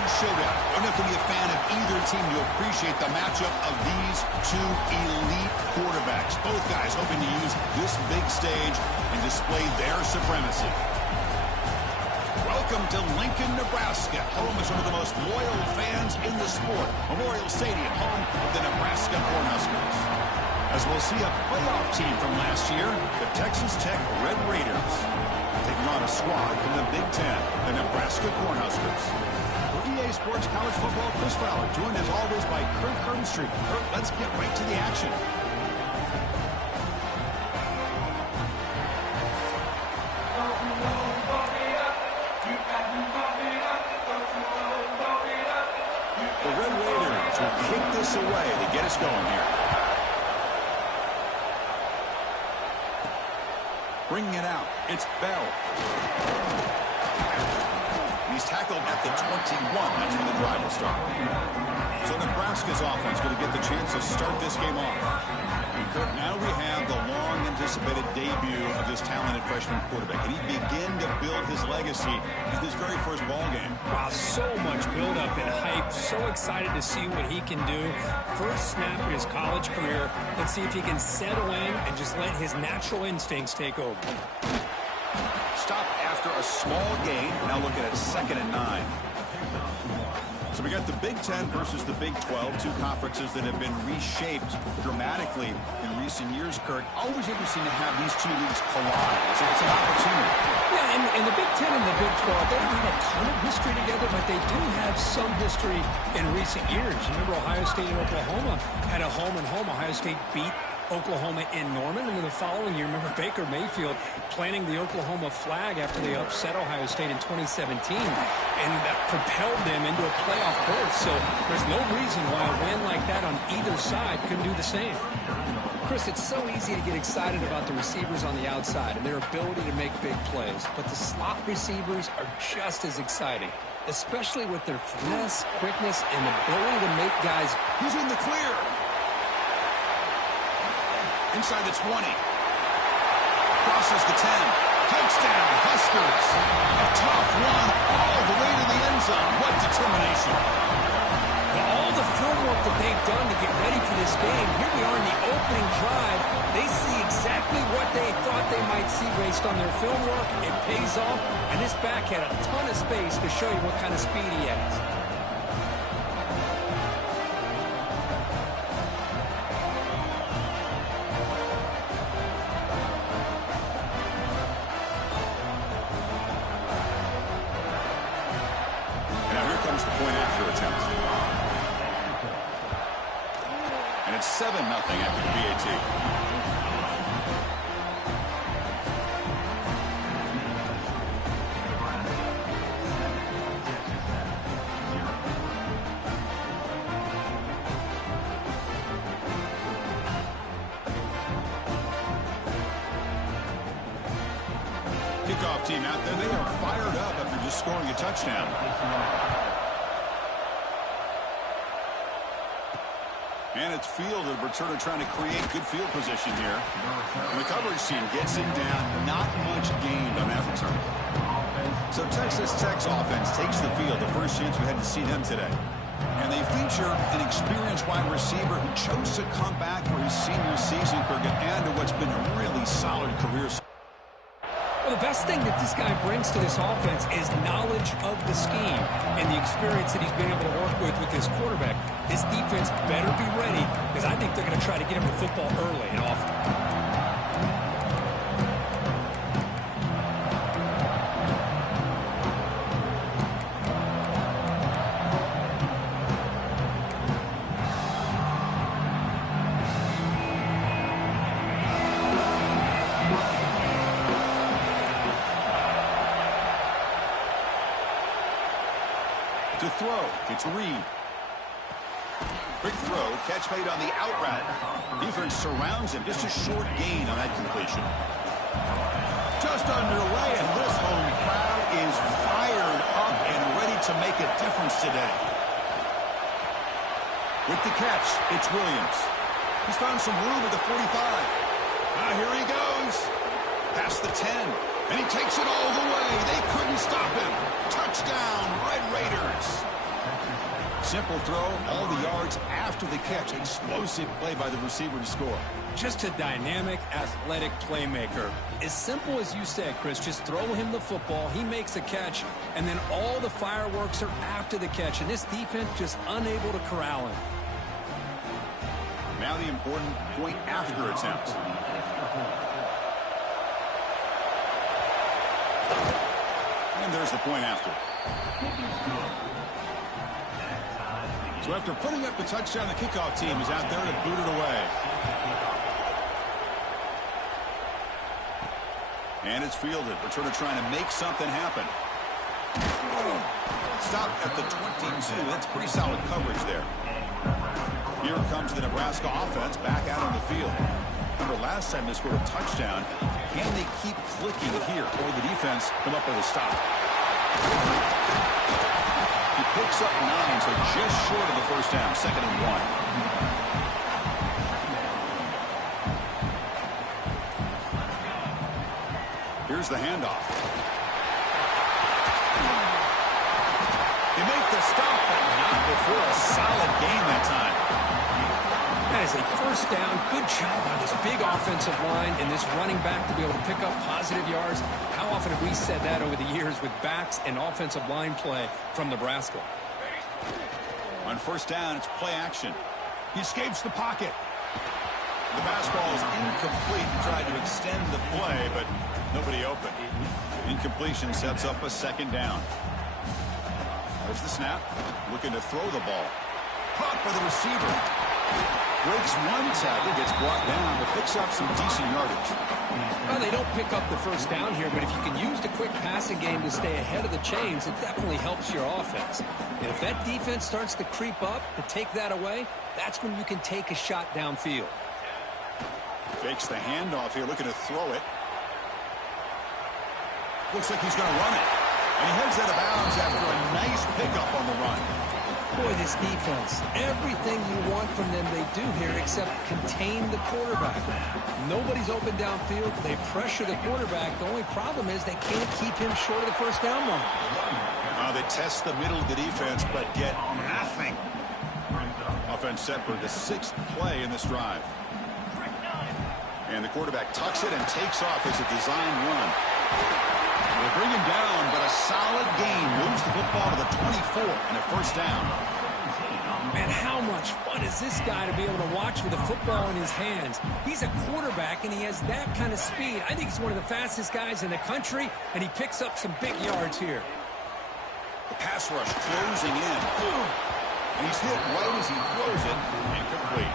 big showdown. You don't have to be a fan of either team to appreciate the matchup of these two elite quarterbacks. Both guys hoping to use this big stage and display their supremacy. Welcome to Lincoln, Nebraska, home of some of the most loyal fans in the sport. Memorial Stadium, home of the Nebraska Cornhuskers. As we'll see a playoff team from last year, the Texas Tech Red Raiders, taking on a squad from the Big Ten, the Nebraska Cornhuskers. For EA Sports College Football, Chris Fowler, joined as always by Kirk Herbstreit. Kirk, let's get right to the action. The Red Raiders will kick this away to get us going here. Bringing it out, it's Bell. He's tackled at the 21. That's where the drive will start. So Nebraska's offense going to get the chance to start this game off. And Kirk, now we have the long-anticipated debut of this talented freshman quarterback. And he began to build his legacy in his very first ball game. Wow, so much build-up and hype. So excited to see what he can do. First snap in his college career. Let's see if he can settle in and just let his natural instincts take over. Stop after a small gain. Now looking at 2nd and 9. So we got the Big Ten versus the Big 12, two conferences that have been reshaped dramatically in recent years, Kirk. Always interesting to have these two leagues collide. So it's an opportunity. Yeah, and the Big Ten and the Big 12, they don't have a ton of history together, but they do have some history in recent years. Remember, Ohio State and Oklahoma had a home-and-home. Ohio State beat Oklahoma in Norman, and then the following year, remember Baker Mayfield planting the Oklahoma flag after they upset Ohio State in 2017, and that propelled them into a playoff berth. So there's no reason why a win like that on either side couldn't do the same. Chris, it's so easy to get excited about the receivers on the outside and their ability to make big plays, but the slot receivers are just as exciting, especially with their finesse, quickness, and ability to make guys. Who's in the clear? Inside the 20. Crosses the 10. Touchdown, Huskers. A tough one all the way to the end zone. What determination. All the film work that they've done to get ready for this game, here we are in the opening drive. They see exactly what they thought they might see based on their film work. It pays off, and this back had a ton of space to show you what kind of speed he has. And it's 7-0 after the BAT. Kickoff team out there. They are fired up after just scoring a touchdown. And it's field, the returner trying to create good field position here. And the coverage team gets him down. Not much gained on that return. So Texas Tech's offense takes the field. The first chance we had to see them today. And they feature an experienced wide receiver who chose to come back for his senior season, Kirk, and add to what's been a really solid career. Well, the best thing that this guy brings to this offense is knowledge of the scheme and the experience that he's been able to work with his quarterback. This defense better be ready because I think they're going to try to get him the football early and often. To throw, it's Reed. Quick throw, catch made on the out route. Defense surrounds him, just a short gain on that completion. Just underway, and this home crowd is fired up and ready to make a difference today. With the catch, it's Williams. He's found some room at the 45. Here he goes. Past the 10. And he takes it all the way. They couldn't stop him. Touchdown, Red Raiders. Simple throw, all the yards after the catch. Explosive play by the receiver to score. Just a dynamic, athletic playmaker. As simple as you said, Chris, just throw him the football, he makes a catch, and then all the fireworks are after the catch, and this defense just unable to corral him. Now the important point after attempt. And there's the point after. So after putting up the touchdown, the kickoff team is out there to boot it away. And it's fielded. Returner trying to make something happen. Stop at the 22. That's pretty solid coverage there. Here comes the Nebraska offense back out on the field. Remember last time they scored a touchdown. Can they keep clicking here? Or the defense come up with a stop? He picks up 9, so just short of the first down. 2nd and 1. Here's the handoff. They make the stop, but not before a solid gain that time. That is a first down. Good job by this big offensive line and this running back to be able to pick up positive yards. How often have we said that over the years with backs and offensive line play from Nebraska? On first down, it's play action. He escapes the pocket. The pass ball is incomplete. He tried to extend the play, but nobody open. Incompletion sets up a 2nd down. There's the snap. Looking to throw the ball. Caught by the receiver. Breaks one tackle, gets brought down, but picks up some decent yardage. Well, they don't pick up the first down here, but if you can use the quick passing game to stay ahead of the chains, it definitely helps your offense. And if that defense starts to creep up and take that away, that's when you can take a shot downfield. Fakes the handoff here, looking to throw it. Looks like he's going to run it. And he heads out of bounds after a nice pickup on the run. Boy, this defense, everything you want from them they do here except contain the quarterback. Nobody's open downfield. They pressure the quarterback. The only problem is they can't keep him short of the first down line. They test the middle of the defense, but get nothing. Offense set for the 6th play in this drive. And the quarterback tucks it and takes off as a design run. They bring him down, but a solid gain moves the football to the 24 and a first down. Man, how much fun is this guy to be able to watch with a football in his hands? He's a quarterback, and he has that kind of speed. I think he's one of the fastest guys in the country, and he picks up some big yards here. The pass rush closing in. And he's hit right as he throws it. Incomplete.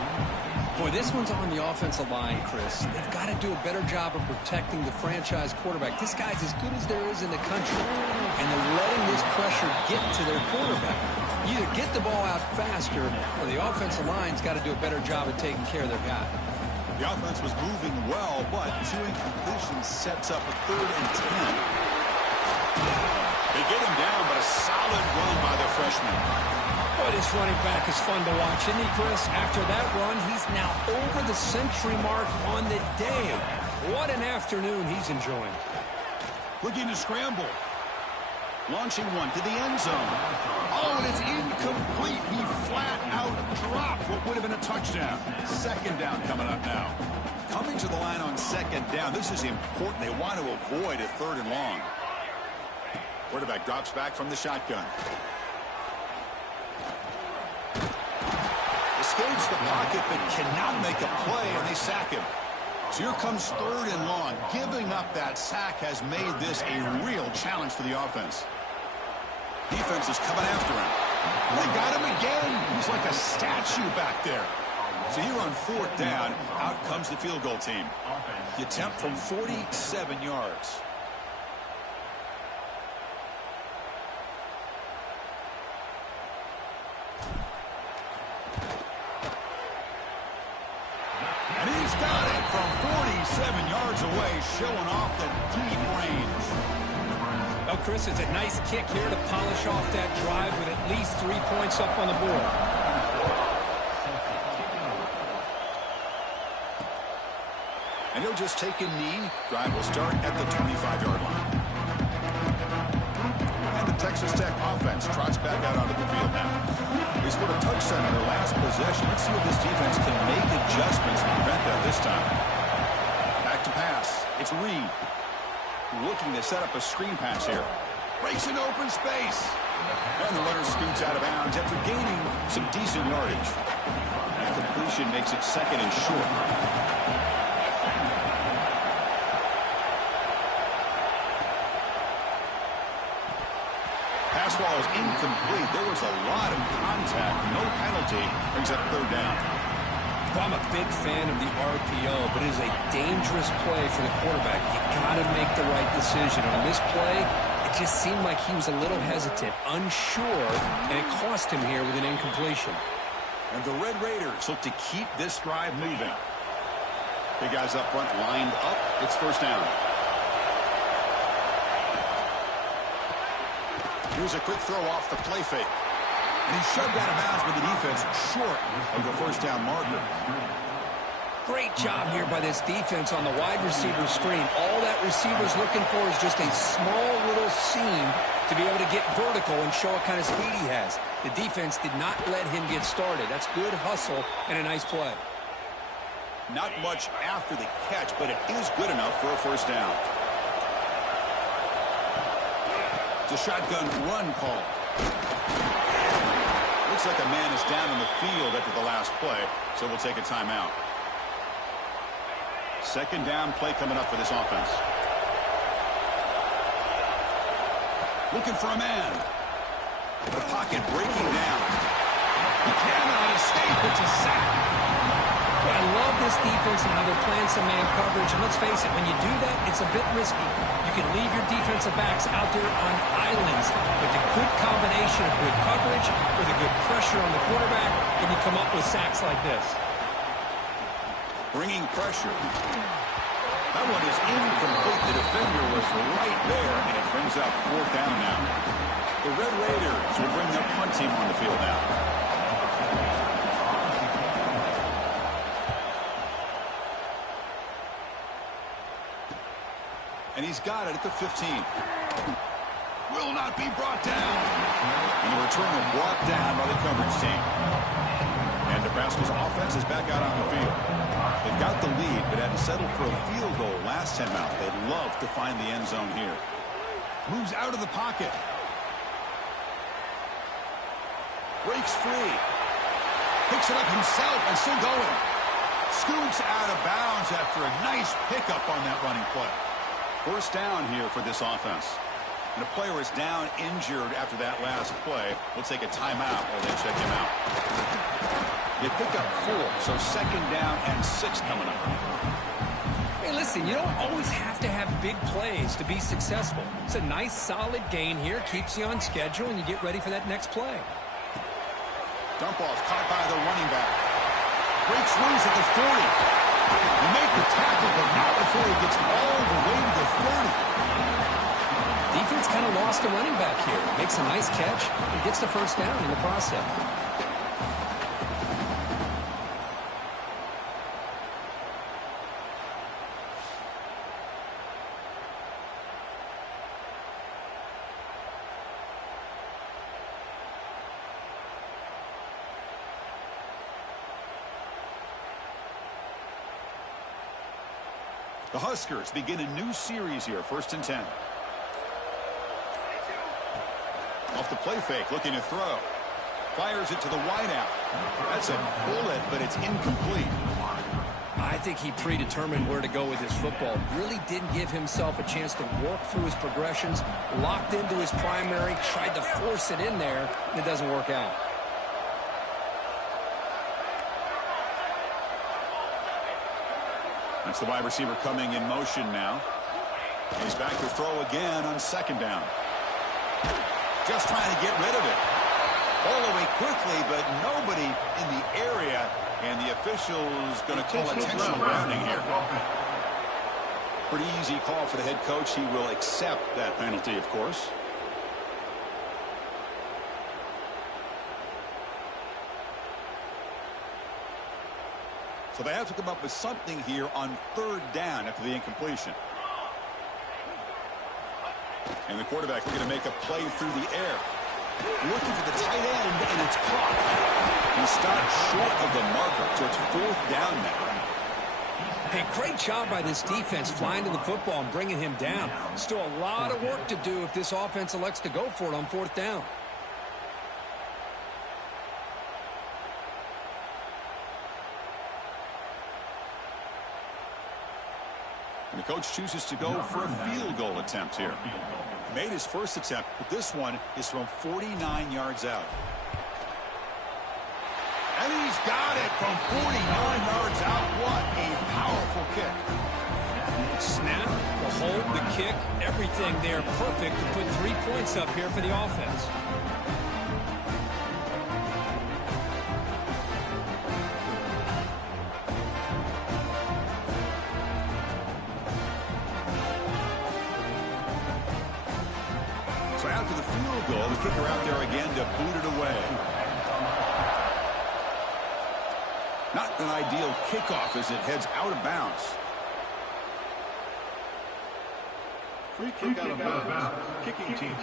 Boy, this one's on the offensive line, Chris. They've got to do a better job of protecting the franchise quarterback. This guy's as good as there is in the country, and they're letting this pressure get to their quarterback. Either get the ball out faster, or the offensive line's got to do a better job of taking care of their guy. The offense was moving well, but 2 incompletions sets up a 3rd and 10. They get him down, but a solid run by the freshman. Boy, this running back is fun to watch, isn't he, Chris? After that run, he's now over the century mark on the day. What an afternoon he's enjoying. Looking to scramble. Launching one to the end zone. Oh, and it's incomplete. He flat out dropped what would have been a touchdown. 2nd down coming up now. Coming to the line on 2nd down. This is important. They want to avoid a 3rd and long. Quarterback drops back from the shotgun. Escapes the pocket, but cannot make a play, and they sack him. So here comes 3rd and long. Giving up that sack has made this a real challenge for the offense. Defense is coming after him. They got him again. He's like a statue back there. So here on 4th down, out comes the field goal team. The attempt from 47 yards. And he's got it from 47 yards away, showing off the deep range. Well, Chris, it's a nice kick here to polish off that drive with at least 3 points up on the board. And he'll just take a knee. Drive will start at the 25-yard line. And the the Texas Tech offense trots back out onto the field now. They scored a touchdown in their last possession. Let's see if this defense can make adjustments and prevent that this time. Back to pass. It's Reed. Looking to set up a screen pass here. Breaks an open space. And the runner scoots out of bounds after gaining some decent yardage. And completion makes it second and short. Pass ball is incomplete. There was a lot of contact. No penalty. Brings up third down. Well, I'm a big fan of the RPO, but it is a dangerous play for the quarterback. You got to make the right decision. On this play, it just seemed like he was a little hesitant, unsure, and it cost him here with an incompletion. And the Red Raiders look to keep this drive moving. Big guys up front lined up. It's first down. Here's a quick throw off the play fake. And he's shoved out of bounds with the defense short of the first down marker. Great job here by this defense on the wide receiver screen. All that receiver's looking for is just a small little seam to be able to get vertical and show what kind of speed he has. The defense did not let him get started. That's good hustle and a nice play. Not much after the catch, but it is good enough for a first down. It's a shotgun run call. Looks like a man is down in the field after the last play, so we'll take a timeout. Second down play coming up for this offense. Looking for a man. The pocket breaking down. He cannot escape. It's a sack. Well, I love this defense and how they're playing some man coverage. And let's face it, when you do that, it's a bit risky. You can leave your defensive backs out there on islands. But the good combination of good coverage with a good pressure on the quarterback, and you come up with sacks like this. Bringing pressure. That one is incomplete. The defender was right there, and it brings up fourth down now. The Red Raiders will bring their punt team on the field now. And he's got it at the 15. Will not be brought down. And the return is brought down by the coverage team. And Nebraska's offense is back out on the field. They've got the lead, but had to settle for a field goal last time out. They'd love to find the end zone here. Moves out of the pocket. Breaks free. Picks it up himself and still going. Scoots out of bounds after a nice pickup on that running play. First down here for this offense. And a player is down injured after that last play. We'll take a timeout while they check him out. They pick up 4, so second down and 6 coming up. Hey, listen, you don't always have to have big plays to be successful. It's a nice, solid gain here. Keeps you on schedule, and you get ready for that next play. Dump off caught by the running back. Breaks loose at the 40. You make the tackle, but not before he gets all the way to the 30. Defense kind of lost the running back here. Makes a nice catch and gets the first down in the process. The Huskers begin a new series here, 1st and 10. Off the play fake, looking to throw. Fires it to the wideout. That's a bullet, but it's incomplete. I think he predetermined where to go with his football. Really didn't give himself a chance to work through his progressions. Locked into his primary, tried to force it in there, and it doesn't work out. That's the wide receiver coming in motion now. He's back to throw again on second down. Just trying to get rid of it. All the way quickly, but nobody in the area, and the official's going to call intentional grounding here. Pretty easy call for the head coach. He will accept that penalty, of course. So they have to come up with something here on third down after the incompletion. And the quarterback looking to make a play through the air. Looking for the tight end, and it's caught. He stopped short of the marker, so it's 4th down now. Hey, great job by this defense flying to the football and bringing him down. Still a lot of work to do if this offense elects to go for it on 4th down. And the coach chooses to go for a field goal attempt here. Made his first attempt, but this one is from 49 yards out. And he's got it from 49 yards out. What a powerful kick. Snap, the hold, the kick, everything there perfect to put 3 points up here for the offense. So after the field goal, the kicker out there again to boot it away. Not an ideal kickoff as it heads out of bounds. Free kick out of bounds. Kicking team.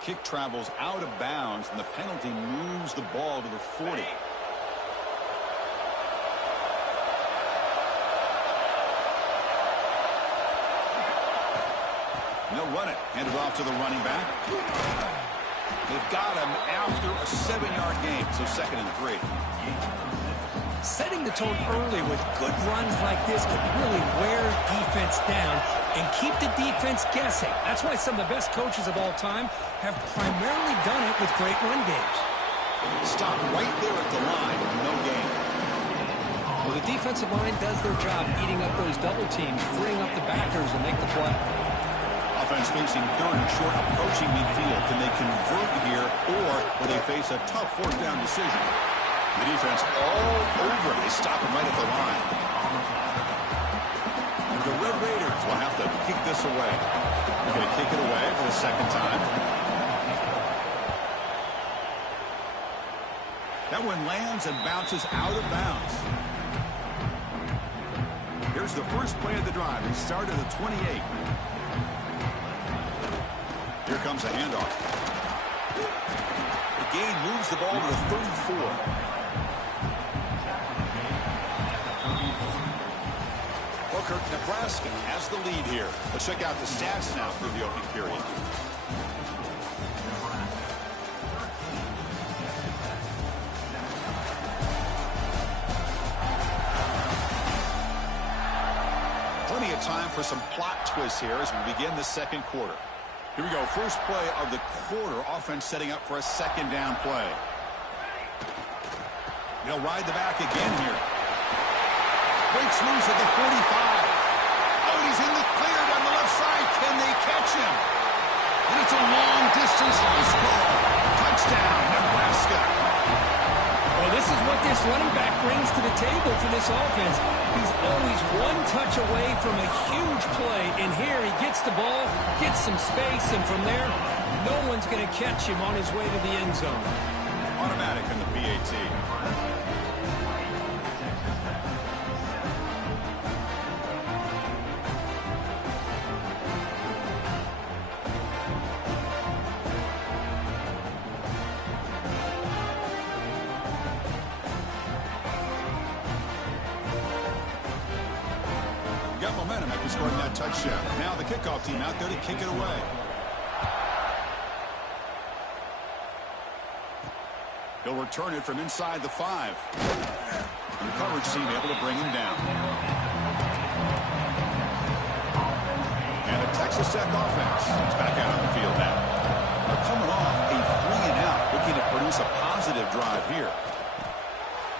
Kick travels out of bounds, and the penalty moves the ball to the 40. And they'll run it. Hand it off to the running back. They've got him after a 7-yard gain, so 2nd and 3. Setting the tone early with good runs like this can really wear defense down and keep the defense guessing. That's why some of the best coaches of all time have primarily done it with great run games. Stop right there at the line. No gain. Well, the defensive line does their job eating up those double teams, freeing up the backers and make the play. Offense facing 3rd and short, approaching midfield. Can they convert here, or will they face a tough 4th down decision? The defense all over it. They stop him right at the line. And the Red Raiders will have to kick this away. They're going to kick it away for the 2nd time. That one lands and bounces out of bounds. Here's the first play of the drive. They start at the 28. Here comes a handoff. The gain moves the ball to the 34. Nebraska has the lead here. Let's check out the stats now through the opening period. Plenty of time for some plot twists here as we begin the 2nd quarter. Here we go. First play of the quarter. Offense setting up for a 2nd down play. They'll ride the back again here. Breaks loose at the 45. Oh, he's in the clear down the left side. Can they catch him? And it's a long-distance loss call. Touchdown, Nebraska. Well, this is what this running back brings to the table for this offense. He's always one touch away from a huge play. And here he gets the ball, gets some space, and from there, no one's going to catch him on his way to the end zone. Automatic in the PAT. Got momentum after scoring that touchdown. Now the kickoff team out there to kick it away. He'll return it from inside the 5. And the coverage team able to bring him down. And the Texas Tech offense is back out on the field now. They're coming off a 3-and-out, looking to produce a positive drive here.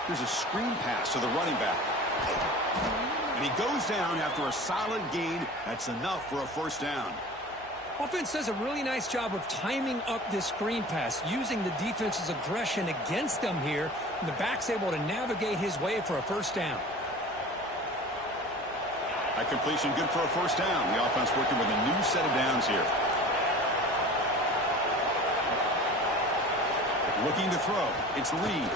Here's a screen pass to the running back. And he goes down after a solid gain. That's enough for a 1st down. Offense does a really nice job of timing up this screen pass, using the defense's aggression against them here. And the back's able to navigate his way for a 1st down. That completion good for a 1st down. The offense working with a new set of downs here. Looking to throw. It's Reed.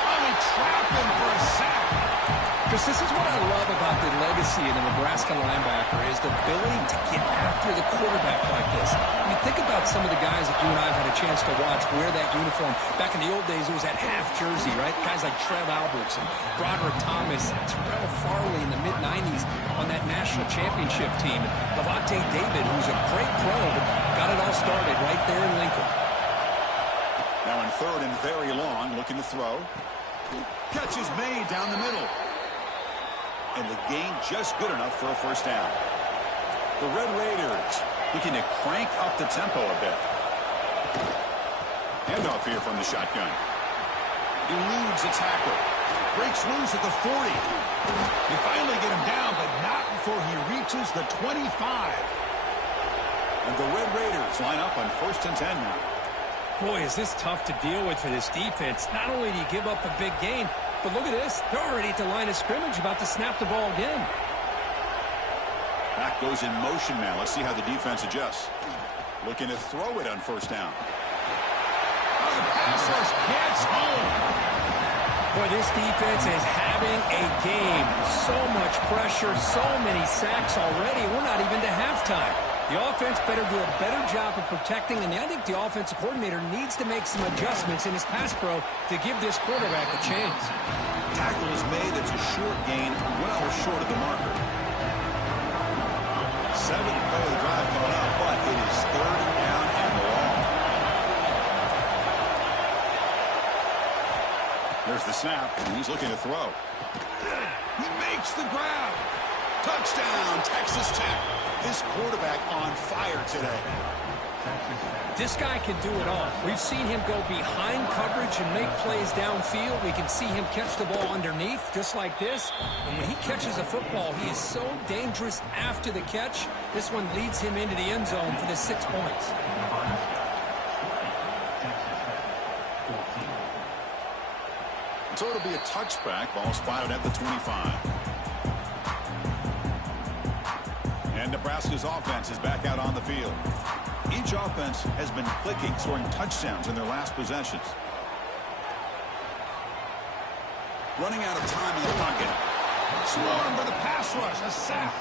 Oh, he trapped him for a sack. Chris, this is what I love about the legacy of the Nebraska linebacker is the ability to get after the quarterback like this. I mean, think about some of the guys that you and I have had a chance to watch wear that uniform. Back in the old days, it was that half jersey, right? Guys like Trev Alberts and Broderick Thomas, Terrell Farley in the mid-90s on that national championship team. Levante David, who's a great pro, but got it all started right there in Lincoln. Now in third and very long, looking to throw. Catch is made down the middle. And the gain just good enough for a first down. The Red Raiders looking to crank up the tempo a bit. Handoff here from the shotgun. Eludes a tackle. Breaks loose at the 40. They finally get him down, but not before he reaches the 25. And the Red Raiders line up on 1st and 10 now. Boy, is this tough to deal with for this defense. Not only do you give up a big gain, but look at this. They're already at the line of scrimmage, about to snap the ball again. Back goes in motion now. Let's see how the defense adjusts. Looking to throw it on first down. Oh, the pass rush gets home. Boy, this defense is having a game. So much pressure, so many sacks already. We're not even to halftime. The offense better do a better job of protecting, and I think the offensive coordinator needs to make some adjustments in his pass pro to give this quarterback a chance. Tackle is made. That's a short gain, well short of the marker. 7th play of the drive coming up, but it is 3rd down and long. There's the snap, and he's looking to throw. He makes the grab. Touchdown, Texas Tech. This quarterback on fire today. This guy can do it all. We've seen him go behind coverage and make plays downfield. We can see him catch the ball underneath, just like this. And when he catches a football, he is so dangerous after the catch. This one leads him into the end zone for the 6 points. So it'll be a touchback. Ball spotted at the 25. And Nebraska's offense is back out on the field. Each offense has been clicking, scoring touchdowns in their last possessions. Running out of time in the pocket. Swarmed by the pass rush. A sack.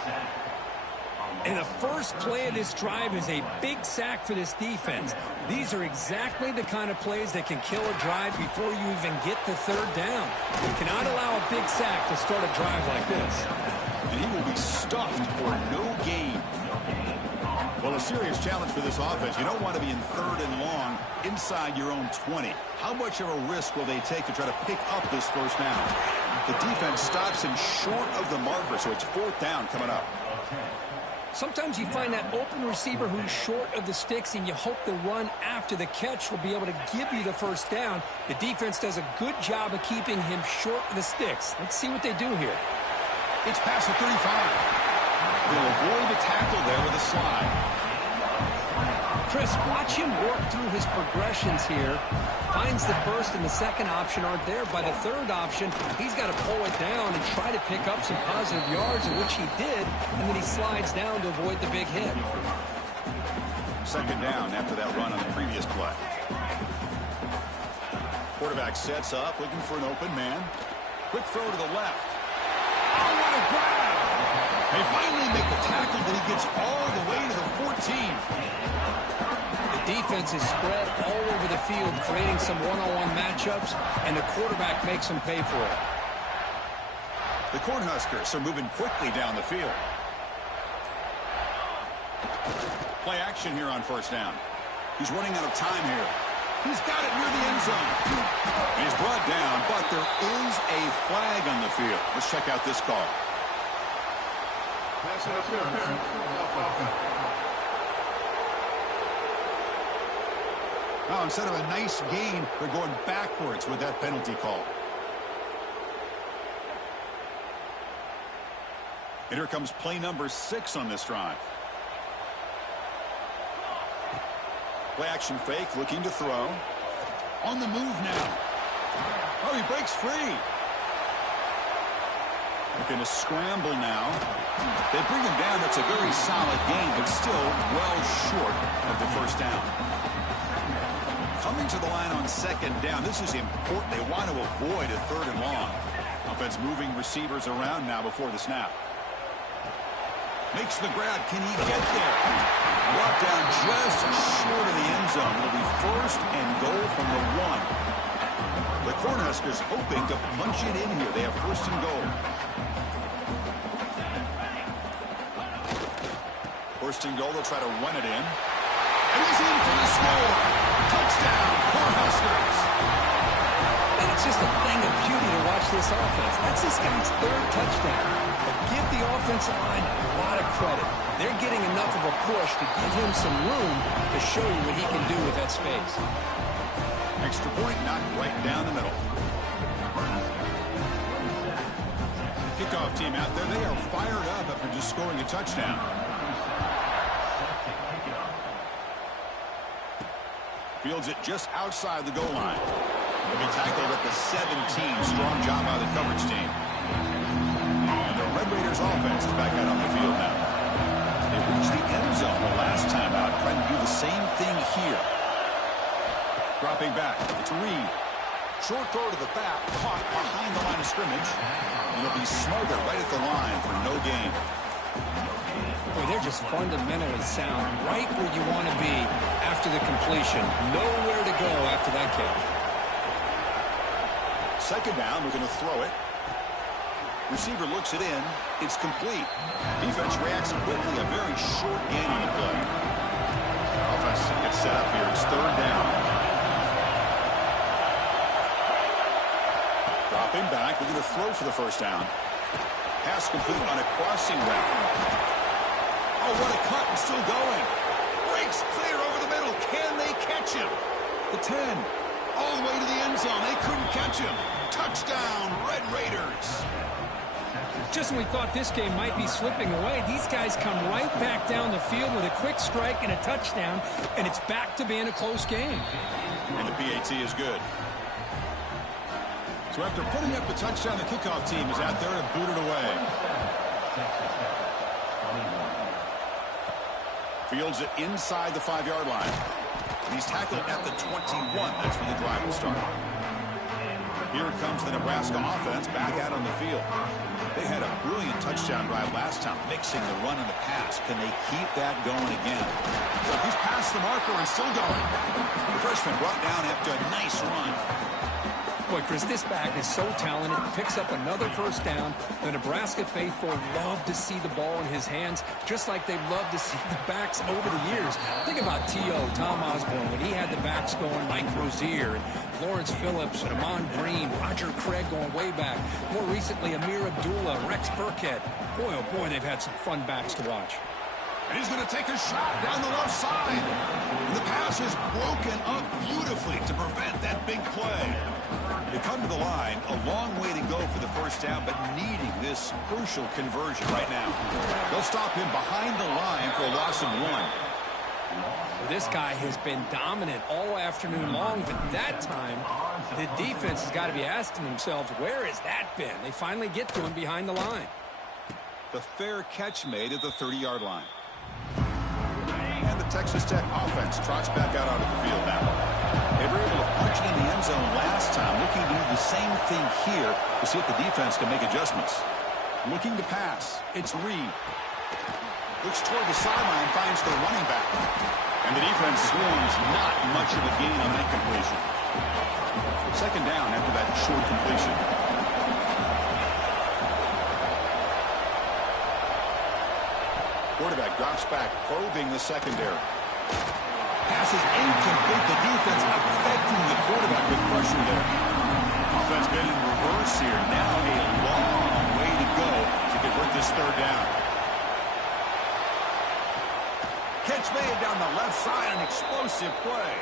And the first play of this drive is a big sack for this defense. These are exactly the kind of plays that can kill a drive before you even get the 3rd down. You cannot allow a big sack to start a drive like this. And he will be stuffed for no gain. Well, a serious challenge for this offense. You don't want to be in 3rd and long inside your own 20. How much of a risk will they take to try to pick up this first down? The defense stops him short of the marker, so it's 4th down coming up. Sometimes you find that open receiver who's short of the sticks, and you hope the run after the catch will be able to give you the first down. The defense does a good job of keeping him short of the sticks. Let's see what they do here. It's past the 35. They'll avoid the tackle there with a slide. Chris, watch him work through his progressions here. Finds the first and the second option aren't there. By the 3rd option, he's got to pull it down and try to pick up some positive yards, which he did, and then he slides down to avoid the big hit. 2nd down after that run on the previous play. Quarterback sets up, looking for an open man. Quick throw to the left. Oh, what a grab! They finally make the tackle, but he gets all the way to the 14. The defense is spread all over the field, creating some one-on-one matchups, and the quarterback makes them pay for it. The Cornhuskers are moving quickly down the field. Play action here on 1st down. He's running out of time here. He's got it near the end zone. He's brought down, but there is a flag on the field. Let's check out this call. Now, instead of a nice gain, they're going backwards with that penalty call. And here comes play number 6 on this drive. Play action fake, looking to throw. On the move now. Oh, he breaks free. Looking to scramble now. They bring him down. That's a very solid gain, but still well short of the first down. Coming to the line on 2nd down. This is important. They want to avoid a 3rd and long. Defense moving receivers around now before the snap. Makes the grab. Can he get there? Brought down just short of the end zone. It'll be 1st and goal from the 1. The Cornhuskers hoping to punch it in here. They have 1st and goal. 1st and goal. They'll try to run it in. And he's in for the score. Touchdown, Cornhuskers. And it's just a thing of beauty to watch this offense. That's this guy's 3rd touchdown. But give the offensive line a lot of credit. They're getting enough of a push to give him some room to show you what he can do with that space. Extra point knocked right down the middle. Kickoff team out there. They are fired up after just scoring a touchdown. Fields it just outside the goal line. He'll be tackled at the 17. Strong job by the coverage team. And the Red Raiders offense is back out on the field now. They reached the end zone the last time out, trying to do the same thing here. Dropping back, it's Reed. Short throw to the back, caught behind the line of scrimmage. It'll be smothered right at the line for no gain. Boy, they're just fundamentally sound, right where you want to be after the completion. Nowhere to go after that catch. 2nd down, we're going to throw it. Receiver looks it in. It's complete. Defense reacts quickly. A very short gain on the play. Offense gets set up here. It's 3rd down. Dropping back. We're going to throw for the 1st down. Pass complete on a crossing route. Oh, what a cut, and still going. Breaks clear over the middle. Can they catch him? The 10. All the way to the end zone. They couldn't catch him. Touchdown, Red Raiders. Just when we thought this game might be slipping away, these guys come right back down the field with a quick strike and a touchdown, and it's back to being a close game. And the PAT is good. So after putting up the touchdown, the kickoff team is out there to boot it away. Fields it inside the 5-yard line. He's tackled at the 21. That's where the drive will start. Here comes the Nebraska offense back out on the field. They had a brilliant touchdown drive last time, mixing the run and the pass. Can they keep that going again? So he's past the marker and still going. The freshman brought down after a nice run. Boy, Chris, this back is so talented. Picks up another 1st down. The Nebraska faithful love to see the ball in his hands, just like they've loved to see the backs over the years. Think about T.O., Tom Osborne, when he had the backs going, Mike Rozier, and Lawrence Phillips, and Amon Green, Roger Craig going way back. More recently, Amir Abdullah, Rex Burkhead. Boy, oh boy, they've had some fun backs to watch. And he's going to take a shot down the left side. And the pass is broken up beautifully to prevent that big play. They come to the line, a long way to go for the 1st down, but needing this crucial conversion right now. They'll stop him behind the line for a loss of 1. Well, this guy has been dominant all afternoon long, but that time, the defense has got to be asking themselves, where has that been? They finally get to him behind the line. The fair catch made at the 30-yard line. And the Texas Tech offense trots back out onto the field now. They were able to punch it in the end zone last time, looking to do the same thing here to see if the defense can make adjustments. Looking to pass. It's Reed. Looks toward the sideline, finds the running back. And the defense swarms not much of a gain on that completion. 2nd down after that short completion. Quarterback drops back, probing the secondary. Pass is incomplete. The defense affecting the quarterback with pressure there. Offense been in reverse here. Now a long way to go to convert this 3rd down. Catch made down the left side, an explosive play.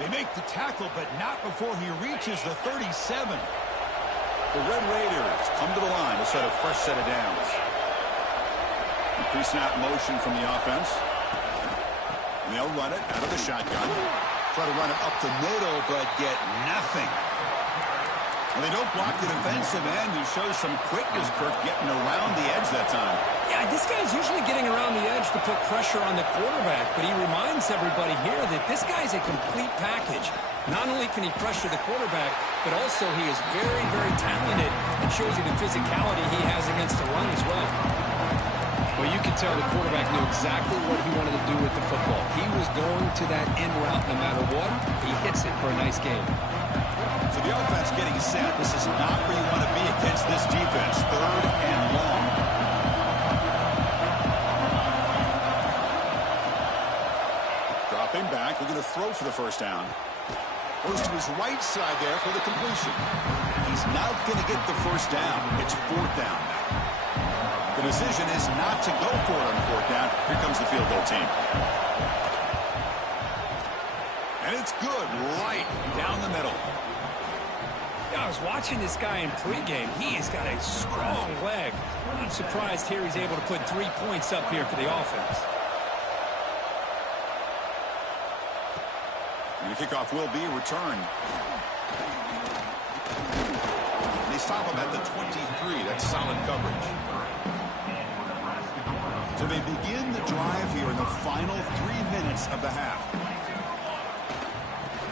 They make the tackle, but not before he reaches the 37. The Red Raiders come to the line to set a fresh set of downs. Pre-snap motion from the offense. And they'll run it out of the shotgun. Try to run it up the middle, but get nothing. Well, they don't block the defensive end, who shows some quickness, Kirk, getting around the edge that time. Yeah, this guy's usually getting around the edge to put pressure on the quarterback, but he reminds everybody here that this guy's a complete package. Not only can he pressure the quarterback, but also he is very, very talented and shows you the physicality he has against the run as well. Well, you can tell the quarterback knew exactly what he wanted to do with the football. He was going to that in route no matter what. He hits it for a nice game. So the offense getting set. This is not where you want to be against this defense. 3rd and long. Dropping back. We're going to throw for the first down. Goes to his right side there for the completion. He's not going to get the first down. It's 4th down now. The decision is not to go for it on 4th down. Here comes the field goal team. And it's good right down the middle. Yeah, I was watching this guy in pregame. He has got a strong leg. I'm surprised here he's able to put 3 points up here for the offense. And the kickoff will be returned. They stop him at the 23. That's solid coverage. So they begin the drive here in the final 3 minutes of the half.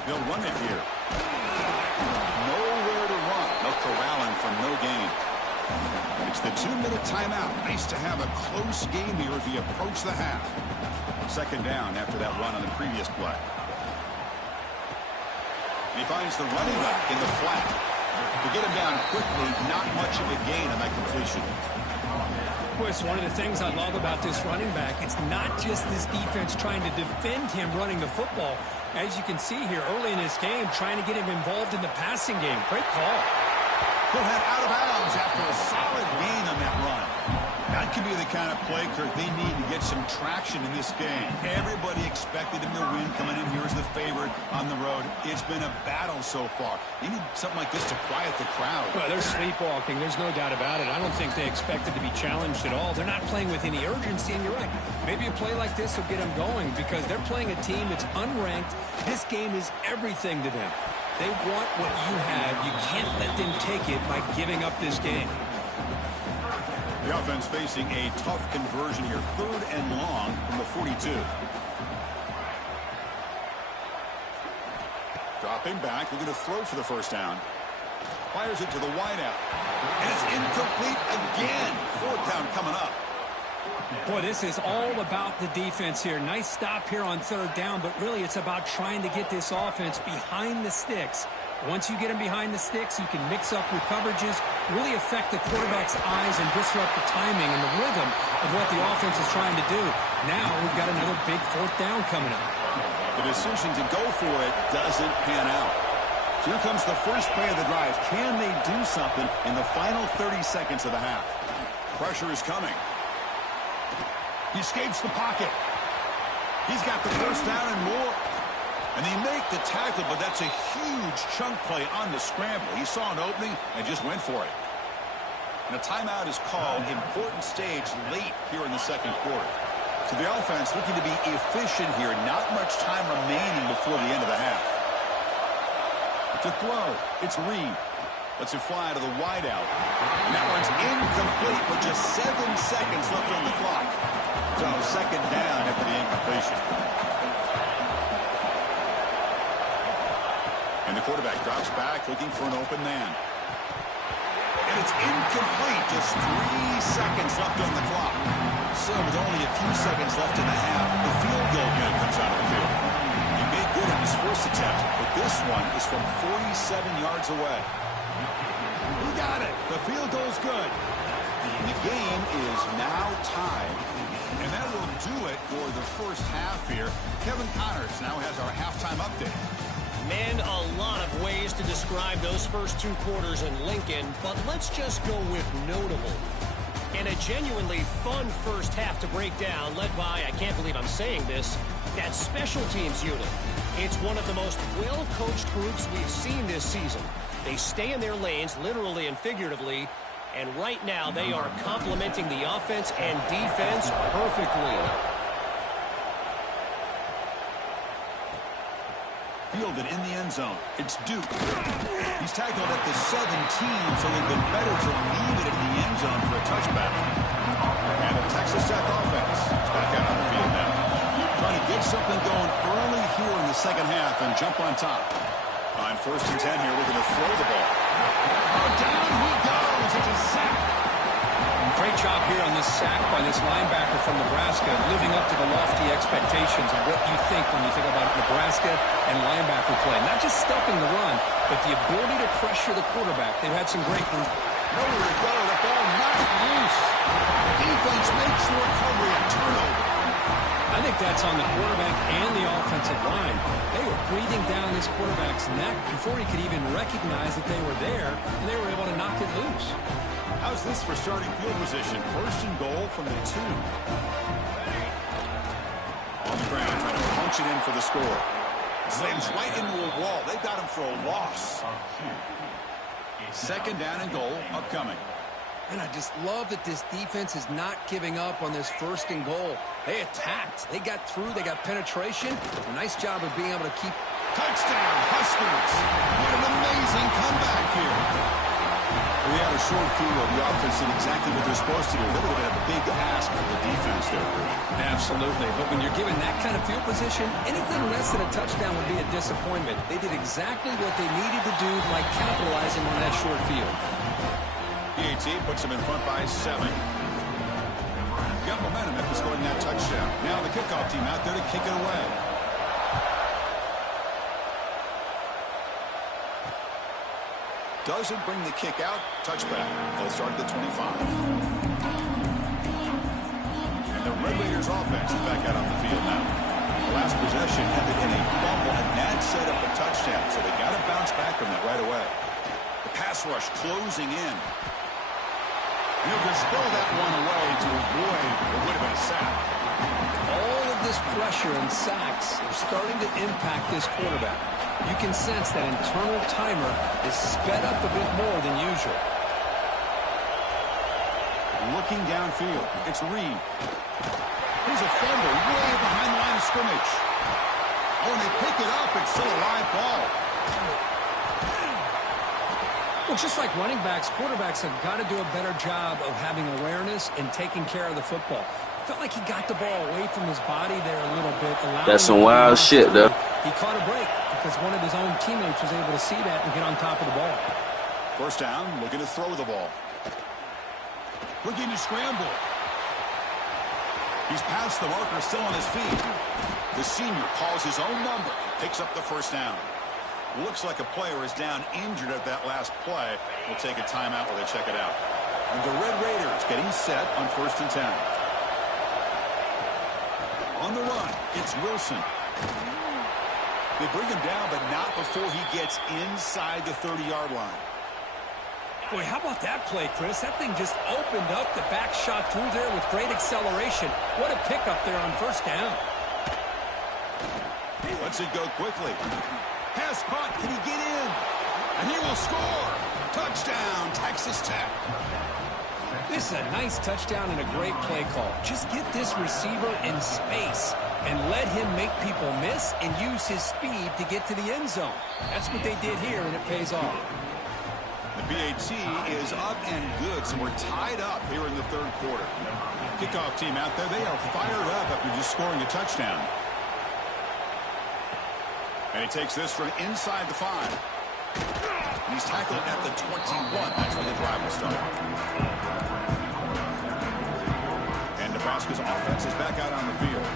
They'll run it here. Nowhere to run. No corralling for no gain. It's the 2-minute timeout. Nice to have a close game here as we approach the half. 2nd down after that run on the previous play. He finds the running back in the flat. To get him down quickly, not much of a gain on that completion. Well, it's one of the things I love about this running back. It's not just this defense trying to defend him running the football. As you can see here early in this game, trying to get him involved in the passing game. Great call. He'll head out of bounds after a solid gain on that run. That could be the kind of play, Kirk, they need to get some traction in this game. Everybody expected him to win coming in here as the favorite on the road. It's been a battle so far. They need something like this to quiet the crowd. Well, they're sleepwalking. There's no doubt about it. I don't think they expected to be challenged at all. They're not playing with any urgency, and you're right. Maybe a play like this will get them going because they're playing a team that's unranked. This game is everything to them. They want what you have. You can't let them take it by giving up this game. The offense facing a tough conversion here. 3rd and long from the 42. Dropping back. We're going to throw for the first down. Fires it to the wideout. And it's incomplete again. 4th down coming up. Boy, this is all about the defense here. Nice stop here on 3rd down, but really it's about trying to get this offense behind the sticks. Once you get them behind the sticks, you can mix up your coverages, really affect the quarterback's eyes and disrupt the timing and the rhythm of what the offense is trying to do. Now we've got another big 4th down coming up. The decision to go for it doesn't pan out. So here comes the first play of the drive. Can they do something in the final 30 seconds of the half? Pressure is coming. He escapes the pocket. He's got the first down and more. And they make the tackle, but that's a huge chunk play on the scramble. He saw an opening and just went for it. And a timeout is called. Important stage late here in the 2nd quarter. So the offense looking to be efficient here. Not much time remaining before the end of the half. To throw, it's Reed. Lets it fly to the wideout. And that one's incomplete with just 7 seconds left on the clock. So 2nd down after the incompletion. And the quarterback drops back looking for an open man. And it's incomplete. Just 3 seconds left on the clock. So with only a few seconds left in the half, the field goal unit comes out of the field. He made good on his first attempt, but this one is from 47 yards away. He got it. The field goal's good. The game is now tied. And that will do it for the first half here. Kevin Connors now has our halftime update. Man, a lot of ways to describe those first 2 quarters in Lincoln, but let's just go with notable. And a genuinely fun first half to break down, led by, I can't believe I'm saying this, that special teams unit. It's one of the most well-coached groups we've seen this season. They stay in their lanes, literally and figuratively, and right now they are complementing the offense and defense perfectly. fielded in the end zone. It's Duke. He's tackled at the 17, so it would have been better to leave it in the end zone for a touchback. And the Texas Tech offense is back out on the field now. Trying to get something going early here in the second half and jump on top. On 1st and 10 here, we're going to throw the ball. Oh, down he goes. It's a sack. Great job here on this sack by this linebacker from Nebraska, living up to the lofty expectations of what you think when you think about Nebraska and linebacker play. Not just stuffing the run, but the ability to pressure the quarterback. They've had some great ones. Nowhere to go. The ball knocked loose. Defense makes the recovery a turnover. I think that's on the quarterback and the offensive line. They were breathing down this quarterback's neck before he could even recognize that they were there, and they were able to knock it loose. How's this for starting field position? 1st and goal from the 2. On the ground, trying to punch it in for the score. Slams right into a wall. They've got him for a loss. 2nd down and goal upcoming. And I just love that this defense is not giving up on this 1st and goal. They attacked. They got through. They got penetration. A nice job of being able to keep. Touchdown, Huskers. What an amazing comeback here. We had a short view of the offense and exactly what they're supposed to do. That would have been a big ask for the defense there. Absolutely. But when you're given that kind of field position, anything less than a touchdown would be a disappointment. They did exactly what they needed to do, like capitalizing on that short field. PAT puts them in front by 7. Got momentum after scoring that touchdown. Now the kickoff team out there to kick it away. Doesn't bring the kick out. Touchback. They'll start at the 25. And the Red Raiders offense is back out on the field now. The last possession ended in a fumble, and that set up a touchdown. So they got to bounce back from that right away. The pass rush closing in. And he'll just throw that one away to avoid what would have been a sack. All of this pressure and sacks are starting to impact this quarterback. You can sense that internal timer is sped up a bit more than usual. Looking downfield, it's Reed. Here's a fumble way behind the line of scrimmage. Oh, and they pick it up. It's still a live ball. Well, just like running backs, quarterbacks have got to do a better job of having awareness and taking care of the football. Felt like he got the ball away from his body there a little bit. That's some wild shit, though. He caught a break because one of his own teammates was able to see that and get on top of the ball. 1st down, looking to throw the ball. Looking to scramble. He's past the marker, still on his feet. The senior calls his own number, picks up the 1st down. Looks like a player is down injured at that last play. We'll take a timeout while they check it out. And the Red Raiders getting set on 1st and 10. On the run, it's Wilson. They bring him down, but not before he gets inside the 30-yard line. Boy, how about that play, Chris? That thing just opened up the back shot through there with great acceleration. What a pickup there on 1st down. He lets it go quickly. Pass caught. Can he get in? And he will score. Touchdown, Texas Tech. This is a nice touchdown and a great play call. Just get this receiver in space and let him make people miss and use his speed to get to the end zone. That's what they did here, and it pays off. The PAT is up and good, so we're tied up here in the 3rd quarter. Kickoff team out there, they are fired up after just scoring a touchdown. And he takes this from inside the 5. And he's tackled at the 21. That's where the drive will start. And Nebraska's offense is back out on the field.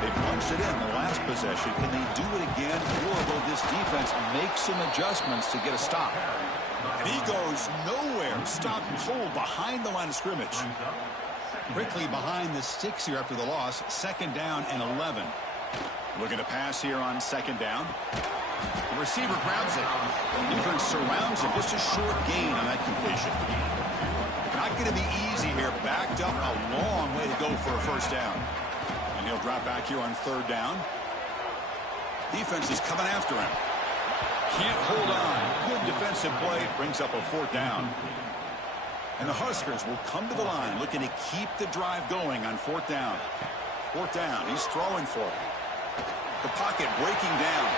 They punched it in the last possession. Can they do it again? Or will this defense make some adjustments to get a stop? And he goes nowhere. Stop cold behind the line of scrimmage. Quickly behind the sticks here after the loss. 2nd down and 11. Looking to pass here on 2nd down. The receiver grabs it. The defense surrounds him. Just a short gain on that completion. Not going to be easy here. Backed up a long way to go for a 1st down. And he'll drop back here on 3rd down. Defense is coming after him. Can't hold on. Good defensive play. Brings up a 4th down. And the Huskers will come to the line looking to keep the drive going on 4th down. 4th down. He's throwing for it. The pocket breaking down.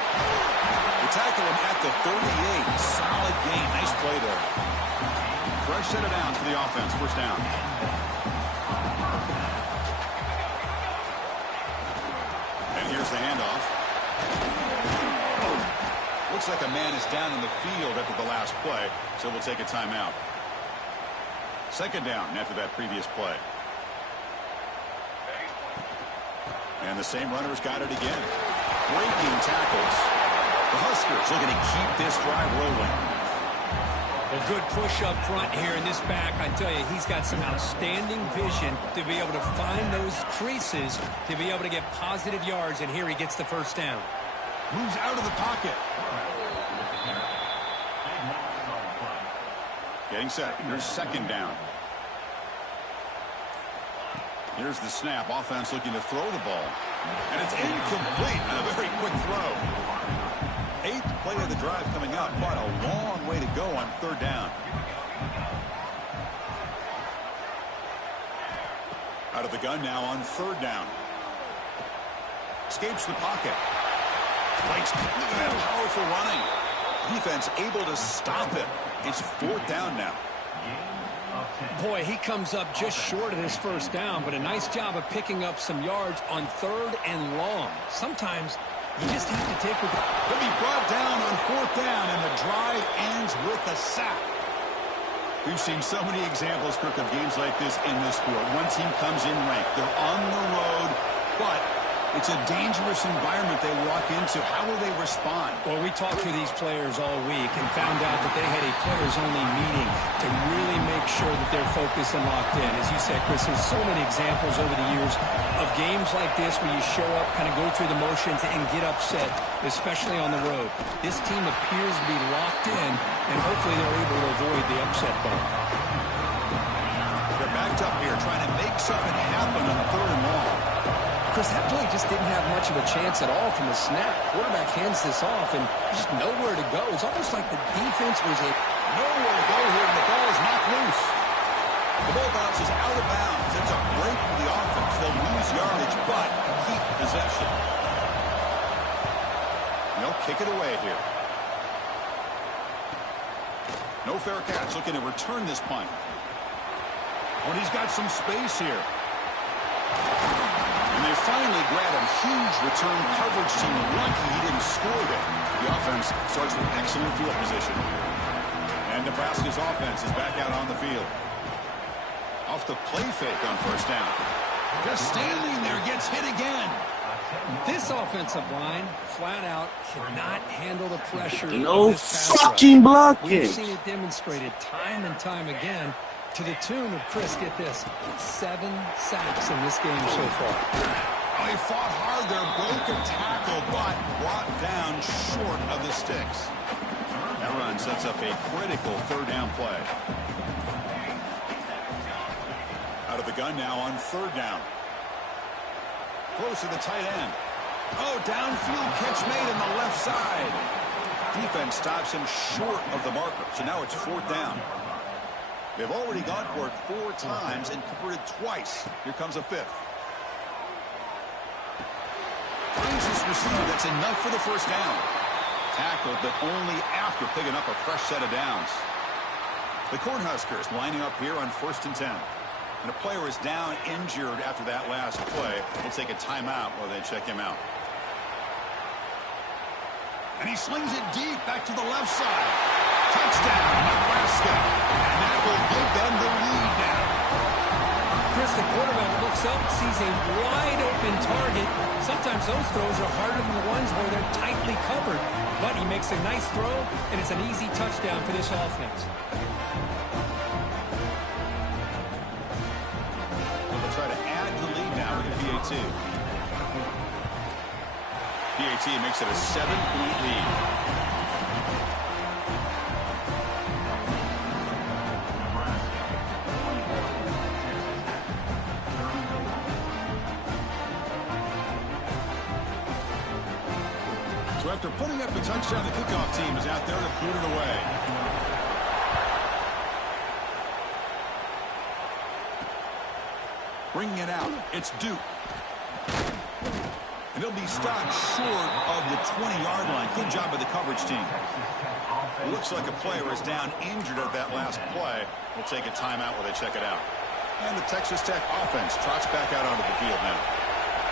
They tackle him at the 38. Solid gain. Nice play there. Fresh set of downs for the offense. First down. And here's the handoff. Looks like a man is down in the field after the last play, so we'll take a timeout. Second down after that previous play. And the same runner's got it again. Breaking tackles. The Huskers looking to keep this drive rolling. A good push up front here in this back. I tell you, he's got some outstanding vision to be able to find those creases, to be able to get positive yards, and here he gets the first down. Moves out of the pocket. Getting set. Here's second down. Here's the snap. Offense looking to throw the ball. And it's incomplete on a very quick throw. 8th play of the drive coming up, but a long way to go on third down. Out of the gun now on third down. Escapes the pocket. Look at that powerful running. Defense able to stop it. It's fourth down now. Boy, he comes up just short of this first down, but a nice job of picking up some yards on third and long. Sometimes you just have to take it. He'll be brought down on fourth down, and the drive ends with a sack. We've seen so many examples, Kirk, of games like this in this sport. One team comes in ranked. They're on the road, but it's a dangerous environment they walk into. How will they respond? Well, we talked to these players all week and found out that they had a players-only meeting to really make sure that they're focused and locked in. As you said, Chris, there's so many examples over the years of games like this where you show up, kind of go through the motions, and get upset, especially on the road. This team appears to be locked in, and hopefully they're able to avoid the upset ball. They're backed up here trying to make something happen on third and long. Chris, that play just didn't have much of a chance at all from the snap. Quarterback hands this off and just nowhere to go. It's almost like the defense was nowhere to go here, and the ball is knocked loose. The ball bounces out of bounds. It's a break for the offense. They'll lose yardage, but keep possession. They'll kick it away here. No fair catch. Looking to return this punt. But he's got some space here. And they finally grab him. Huge return coverage team. Lucky he didn't score there. The offense starts with excellent field position. And Nebraska's offense is back out on the field. Off the play fake on first down. Just standing there, gets hit again. This offensive line, flat out, cannot handle the pressure. No of this pass fucking rush. blocking. We've seen it demonstrated time and time again, to the tune of, Chris, get this, 7 sacks in this game so far. Oh, he fought hard there, broke a tackle, but brought down short of the sticks. That run sets up a critical third down play. Out of the gun now on third down. Close to the tight end. Oh, downfield catch made on the left side. Defense stops him short of the marker, so now it's fourth down. They've already gone for it 4 times and converted twice. Here comes a 5th. Finds his receiver. That's enough for the first down. Tackled, but only after picking up a fresh set of downs. The Cornhuskers lining up here on 1st and 10. And a player is down injured after that last play. We'll take a timeout while they check him out. And he slings it deep back to the left side. Touchdown, Nebraska. And that will give them the lead now. Chris, the quarterback looks up, sees a wide-open target. Sometimes those throws are harder than the ones where they're tightly covered. But he makes a nice throw, and it's an easy touchdown for this offense. They'll try to add to the lead now with a PAT. PAT makes it a 7-point lead. So after putting up the touchdown, the kickoff team is out there to boot it away. Bringing it out, it's Duke. And He'll be stopped short of the 20-yard line. Good job by the coverage team. Looks like a player is down injured at that last play. We'll take a timeout while they check it out. And the Texas Tech offense trots back out onto the field now.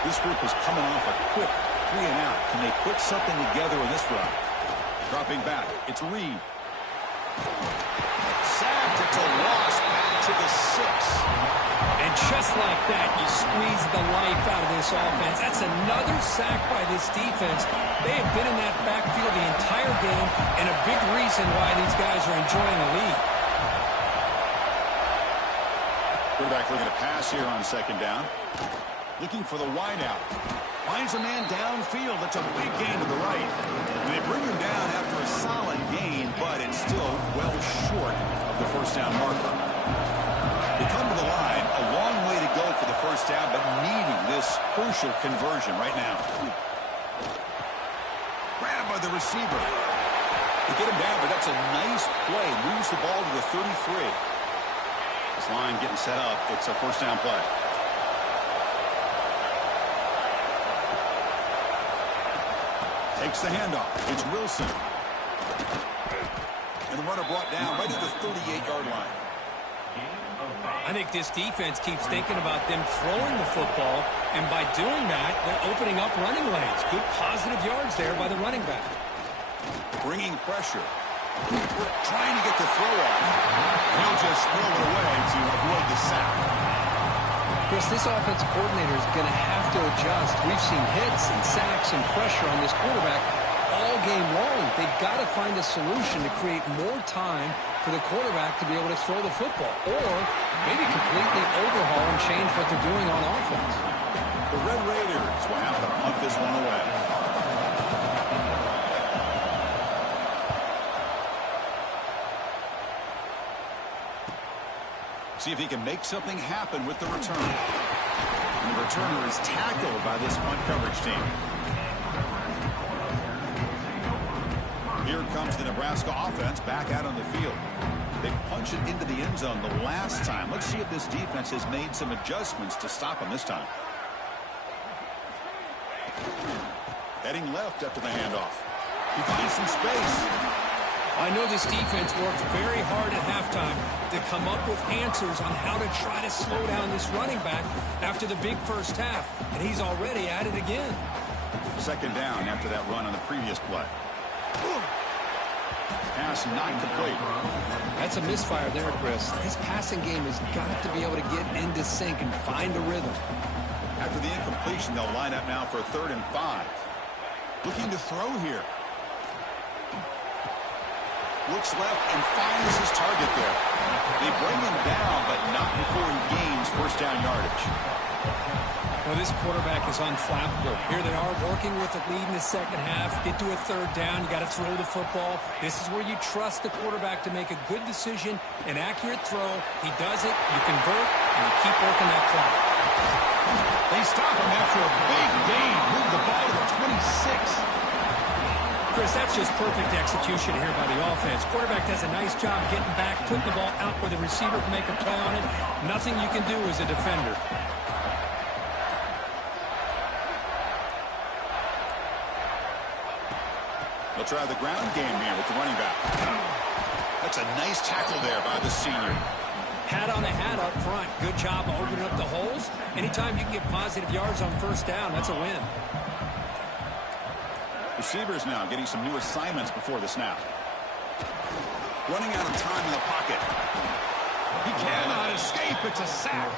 This group is coming off a quick 3-and-out. Can they put something together in this run? Dropping back, it's Reed. Sacked, it's a loss back to the 6. And just like that, you squeeze the life out of this offense. That's another sack by this defense. They have been in that backfield the entire game, and a big reason why these guys are enjoying the lead. Quarterback looking to pass here on second down. Looking for the wideout. Finds a man downfield. That's a big gain to the right. And they bring him down after a solid gain, but it's still well short of the first down marker. They come to the line, a long way to go for the first down, but needing this crucial conversion right now. Grabbed by the receiver. They get him down, but that's a nice play. Moves the ball to the 33. This line getting set up. It's a first down play. Takes the handoff. It's Wilson. And the runner brought down right at the 38-yard line. I think this defense keeps thinking about them throwing the football, and by doing that, they're opening up running lanes. Good positive yards there by the running back. Bringing pressure. Trying to get the throw off. He'll just throw it away to avoid the sack. Chris, this offensive coordinator is going to have to adjust. We've seen hits and sacks and pressure on this quarterback all game long. They've got to find a solution to create more time for the quarterback to be able to throw the football, or maybe completely overhaul and change what they're doing on offense. The Red Raiders will have to punt this one away. See if he can make something happen with the return. And the returner is tackled by this punt coverage team. Here comes the Nebraska offense back out on the field. They punched it into the end zone the last time. Let's see if this defense has made some adjustments to stop them this time. Heading left after the handoff. He finds some space. I know this defense worked very hard at halftime to come up with answers on how to try to slow down this running back after the big first half, and he's already at it again. Second down after that run on the previous play. Pass not complete. That's a misfire there, Chris. This passing game has got to be able to get into sync and find a rhythm. After the incompletion, they'll line up now for 3rd and 5. Looking to throw here. Looks left and finds his target there. They bring him down, but not before he gains first down yardage. Well, this quarterback is unflappable. Here they are working with a lead in the second half. Get to a 3rd down. You got to throw the football. This is where you trust the quarterback to make a good decision, an accurate throw. He does it, you convert, and you keep working that clock. They stop him after a big gain. Move the ball to the 26. Chris, that's just perfect execution here by the offense. Quarterback does a nice job getting back, putting the ball out where the receiver can make a play on it. Nothing you can do as a defender. They'll try the ground game here with the running back. That's a nice tackle there by the senior. Hat on a hat up front. Good job of opening up the holes. Anytime you can get positive yards on first down, that's a win. Receivers now getting some new assignments before the snap. Running out of time in the pocket. He cannot escape. It's a sack.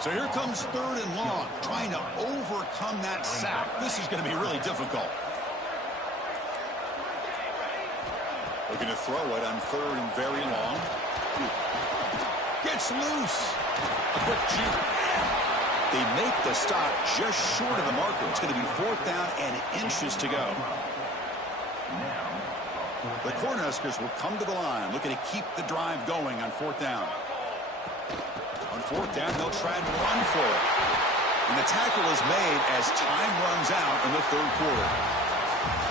So here comes 3rd and long. Trying to overcome that sack. This is going to be really difficult. Looking to throw it on 3rd and very long. Gets loose. A quick juke. They make the stop just short of the marker. It's going to be 4th down and inches to go. The Cornhuskers will come to the line, looking to keep the drive going on 4th down. On 4th down, they'll try and run for it. And the tackle is made as time runs out in the 3rd quarter.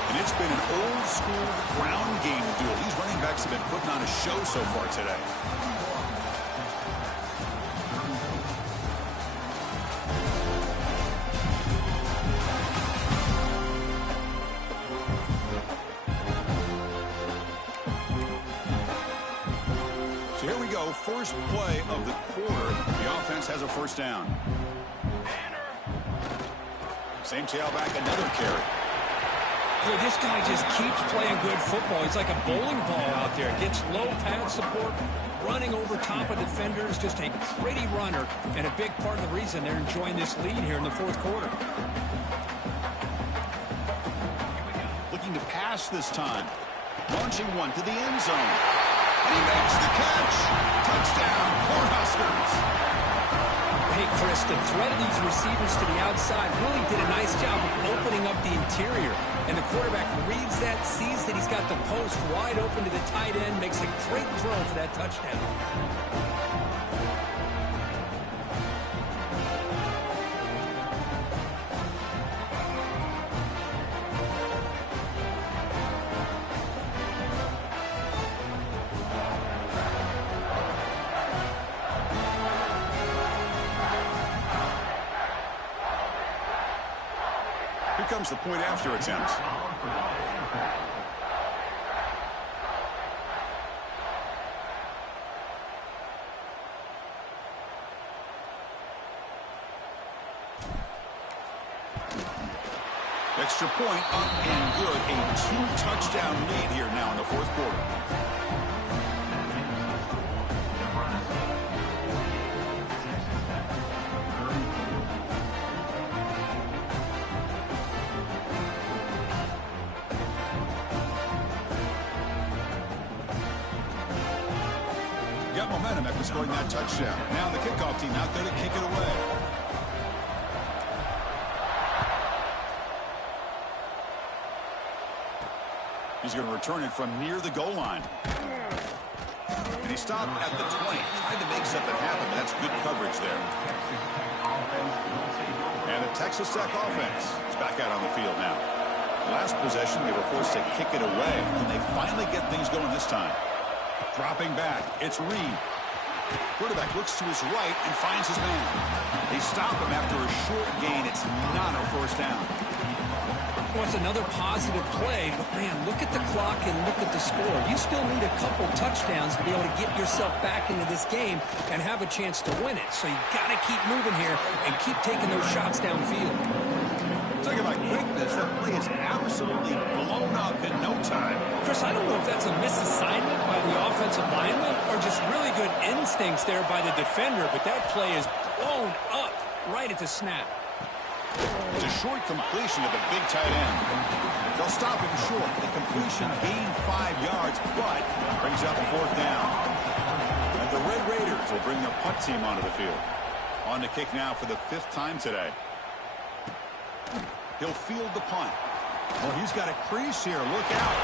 And it's been an old-school ground game duel. These running backs have been putting on a show so far today. first play of the quarter, the offense has a first down. Same tailback, another carry. Boy, this guy just keeps playing good football. He's like a bowling ball out there. Gets low pad support, running over top of defenders. Just a gritty runner, and a big part of the reason they're enjoying this lead here in the fourth quarter. Looking to pass this time. Launching one to the end zone. And he makes the catch. Touchdown, Cornhuskers. Hey, Chris, the threat of these receivers to the outside really did a nice job of opening up the interior. And the quarterback reads that, sees that he's got the post wide open to the tight end, makes a great throw for that touchdown. Here comes the point after attempt. Extra point up and good. A 2-touchdown lead here now in the fourth quarter. Got momentum after scoring that touchdown. Now the kickoff team out there to kick it away. He's going to return it from near the goal line. And he stopped at the 20. Tried to make something happen, but that's good coverage there. And the Texas Tech offense is back out on the field now. Last possession, they were forced to kick it away, and they finally get things going this time. Dropping back, it's Reed. Quarterback looks to his right and finds his man. They stop him after a short gain. It's not a first down. Well, it's another positive play, but man, look at the clock and look at the score. You still need a couple touchdowns to be able to get yourself back into this game and have a chance to win it. So you got to keep moving here and keep taking those shots downfield. Talking about quickness, that play is absolutely blown up in no time. Chris, I don't know if that's a misassignment by the offensive lineman or just really good instincts there by the defender, but that play is blown up right at the snap. It's a short completion of the big tight end. They'll stop him short. The completion gained 5 yards, but brings up a fourth down. And the Red Raiders will bring their punt team onto the field. On to kick now for the 5th time today. He'll field the punt. Well, he's got a crease here. Look out.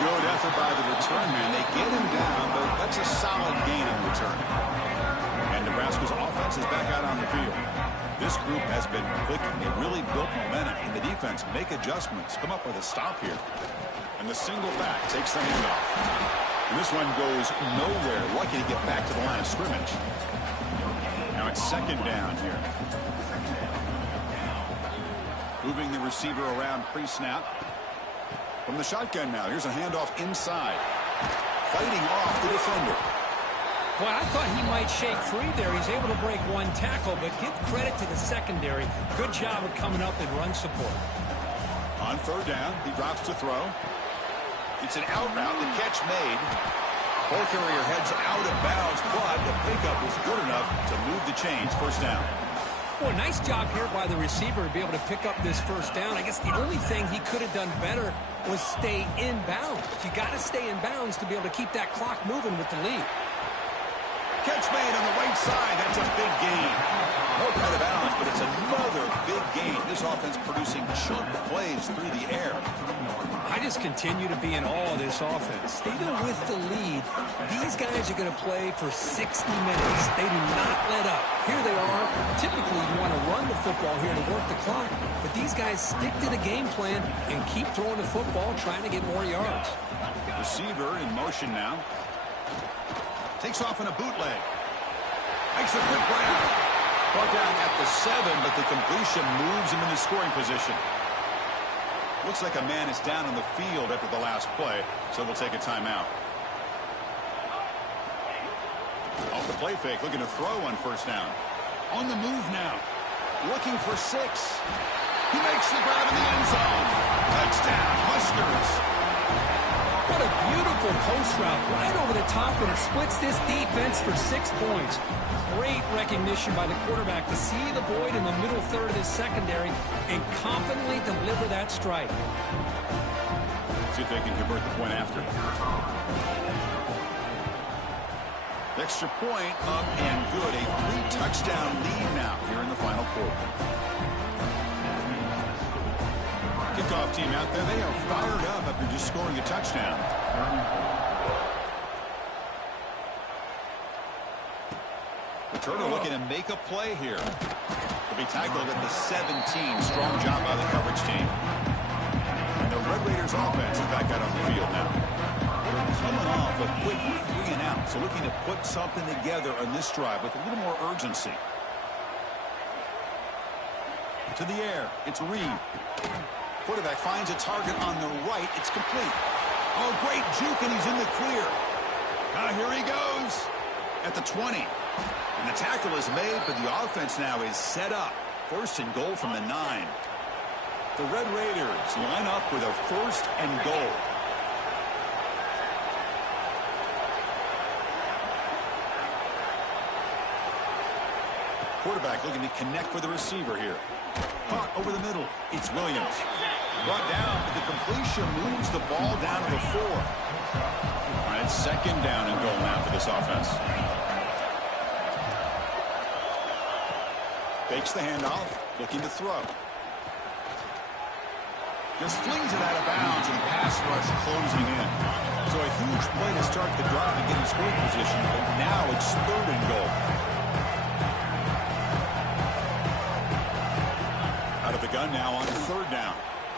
Good effort by the return man. They get him down, but that's a solid gain on return. And Nebraska's offense is back out on the field. This group has been clicking. They really built momentum, and the defense make adjustments. Come up with a stop here. And the single back takes the handoff. And this one goes nowhere. Lucky to get back to the line of scrimmage. Now it's second down here. Moving the receiver around pre-snap. From the shotgun now. Here's a handoff inside. Fighting off the defender. Well, I thought he might shake free there. He's able to break one tackle, but give credit to the secondary. Good job of coming up and run support. On third down, he drops to throw. It's an out route. The catch made. Ball carrier heads out of bounds, but the pickup was good enough to move the chains. First down. Well, nice job here by the receiver to be able to pick up this first down. I guess the only thing he could have done better was stay in bounds. You got to stay in bounds to be able to keep that clock moving with the lead. Catch made on the right side. That's a big gain. No out of bounds, but it's another big gain. This offense producing chunk plays through the air. I just continue to be in awe of this offense. Even with the lead, these guys are going to play for 60 minutes. They do not let up. Here they are. Typically, you want to run the football here to work the clock, but these guys stick to the game plan and keep throwing the football, trying to get more yards. Receiver in motion now. Takes off in a bootleg. Makes a quick run out. Brought down at the 7, but the completion moves him into scoring position. Looks like a man is down on the field after the last play, so we'll take a timeout. Off the play fake, looking to throw on first down. On the move now. Looking for 6. He makes the grab in the end zone. Touchdown, Huskers. What a beautiful post route right over the top, and it splits this defense for 6 points. Great recognition by the quarterback to see the void in the middle third of his secondary and confidently deliver that strike. See if they can convert the point after. Extra point up and good. A 3-touchdown lead now here in the final quarter. Kickoff team out there. They are fired up after just scoring a touchdown. Returner looking to make a play here. He'll be tackled at the 17. Strong job by the coverage team. And the Red Raiders offense is back out on the field now. They're coming off a quick 3 and out. So looking to put something together on this drive with a little more urgency. To the air. It's Reed. Quarterback finds a target on the right. It's complete. Oh, great juke, and he's in the clear. Here he goes at the 20. And the tackle is made, but the offense now is set up. 1st and goal from the 9. The Red Raiders line up with a 1st and goal. Quarterback looking to connect with the receiver here. Caught over the middle. It's Williams. Brought down, but the completion moves the ball down to the 4. All right, 2nd down and goal now for this offense. Fakes the handoff, looking to throw. Just flings it out of bounds, and the pass rush closing in. So a huge play to start the drive and get in scoring position, but now it's 3rd and goal. Out of the gun now on 3rd down.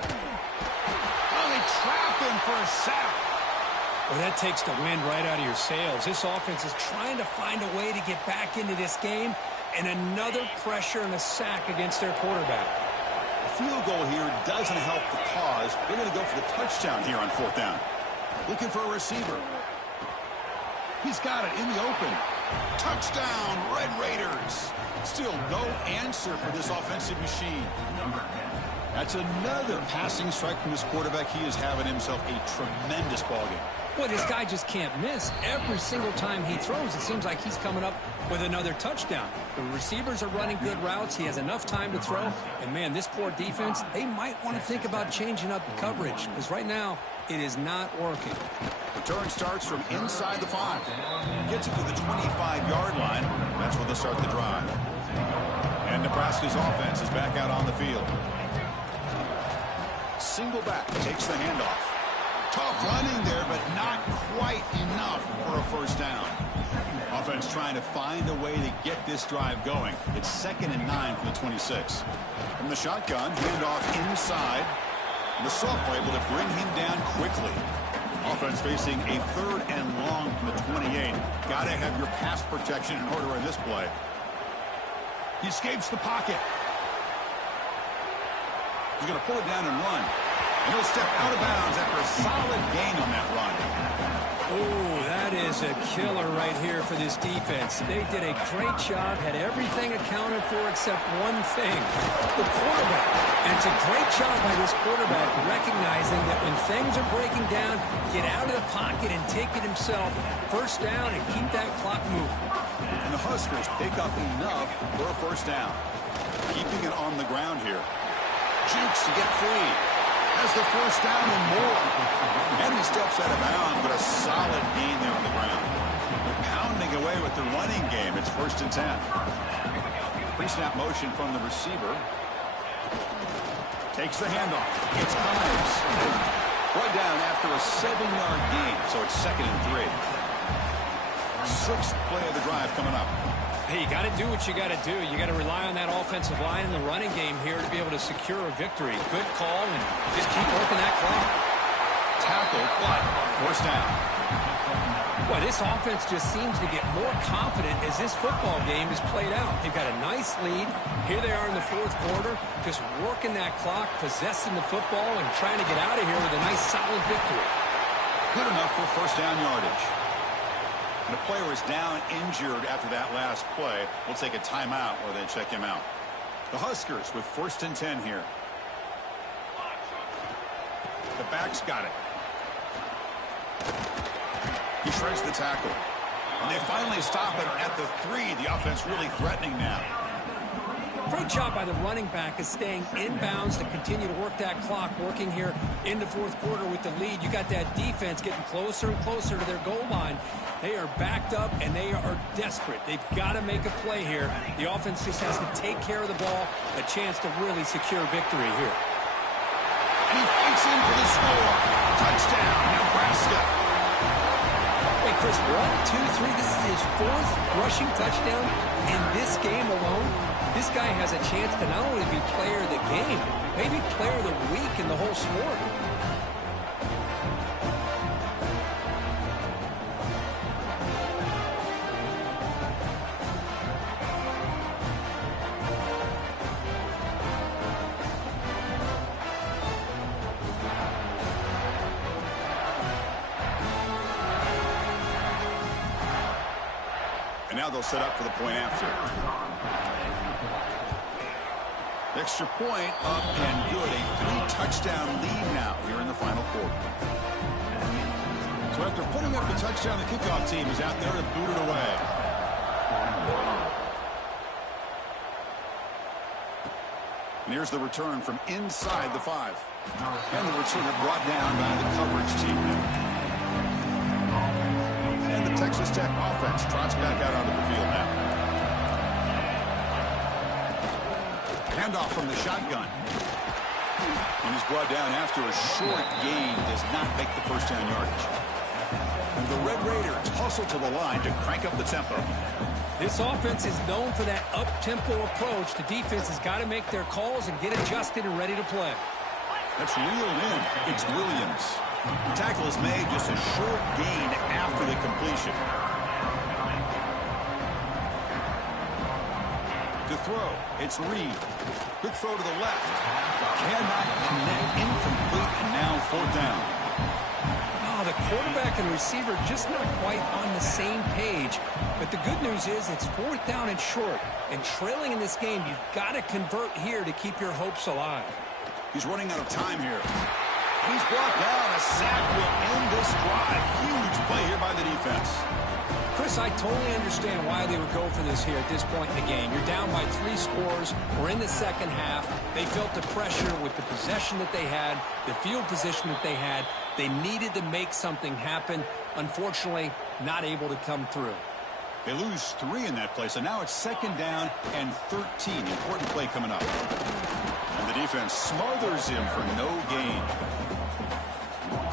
Oh, they trap him for a sack. Well, that takes the wind right out of your sails. This offense is trying to find a way to get back into this game, and another pressure and a sack against their quarterback. A field goal here doesn't help the cause. They're going to go for the touchdown here on 4th down. Looking for a receiver. He's got it in the open. Touchdown, Red Raiders. Still no answer for this offensive machine. That's another passing strike from this quarterback. He is having himself a tremendous ballgame. Boy, this guy just can't miss. Every single time he throws, it seems like he's coming up with another touchdown. The receivers are running good routes. He has enough time to throw. And, man, this poor defense, they might want to think about changing up the coverage, because right now it is not working. Return starts from inside the 5. Gets it to the 25-yard line. That's where they'll start the drive. And Nebraska's offense is back out on the field. Single back, takes the handoff. Tough running there, but not quite enough for a 1st down. Offense trying to find a way to get this drive going. It's 2nd and 9 from the 26. From the shotgun, handoff inside. The sophomore able to bring him down quickly. Offense facing a 3rd and long from the 28. Got to have your pass protection in order in this play. He escapes the pocket. He's going to pull it down and run. And he'll step out of bounds after a solid gain on that run. Oh, that is a killer right here for this defense. They did a great job, had everything accounted for except one thing, the quarterback. And it's a great job by this quarterback recognizing that when things are breaking down, get out of the pocket and take it himself. 1st down and keep that clock moving. And the Huskers pick up enough for a 1st down. Keeping it on the ground here. Jukes to get free. Has the 1st down and more. And he steps out of bounds, but a solid gain there on the ground. They're pounding away with the running game. It's 1st and 10. Pre-snap motion from the receiver. Takes the handoff. It's Hines. Brought down after a 7-yard gain, so it's 2nd and 3. 6th play of the drive coming up. Hey, you got to do what you got to do. You got to rely on that offensive line and the running game here to be able to secure a victory. Good call, and just keep working that clock. Tackle, but 1st down. Boy, this offense just seems to get more confident as this football game is played out. They've got a nice lead. Here they are in the 4th quarter, just working that clock, possessing the football, and trying to get out of here with a nice, solid victory. Good enough for 1st down yardage. And the player is down injured after that last play. We'll take a timeout or then check him out. The Huskers with 1st and 10 here. The back's got it. He shreds the tackle. And they finally stop it at the 3. The offense really threatening now. Great job by the running back is staying inbounds to continue to work that clock, working here in the 4th quarter with the lead. You got that defense getting closer and closer to their goal line. They are backed up, and they are desperate. They've got to make a play here. The offense just has to take care of the ball, a chance to really secure victory here. And he fights in for the score. Touchdown, Nebraska. Hey, Chris, 1, 2, 3. This is his 4th rushing touchdown in this game alone. This guy has a chance to not only be player of the game, maybe player of the week in the whole sport. And now they'll set up for the point after. Extra point up and good. A 3-touchdown lead now here in the final quarter. So after putting up the touchdown, the kickoff team is out there to boot it away. And here's the return from inside the 5. And the returner brought down by the coverage team now. And the Texas Tech offense trots back out onto the field now. Handoff from the shotgun. And he's brought down after a short gain. Does not make the first down yardage. And the Red Raiders hustle to the line to crank up the tempo. This offense is known for that up-tempo approach. The defense has got to make their calls and get adjusted and ready to play. That's reeled in. It's Williams. The tackle is made, just a short gain after the completion. To throw, it's Reed. Quick throw to the left. Cannot connect, incomplete, and now 4th down. Oh, the quarterback and receiver just not quite on the same page. But the good news is it's 4th down and short. And trailing in this game, you've got to convert here to keep your hopes alive. He's running out of time here. He's brought down. A sack will end this drive. Huge play here by the defense. Chris, I totally understand why they would go for this here at this point in the game. You're down by 3 scores. We're in the second half. They felt the pressure with the possession that they had, the field position that they had. They needed to make something happen. Unfortunately, not able to come through. They lose 3 in that play, so now it's 2nd down and 13. Important play coming up. And the defense smothers him for no gain.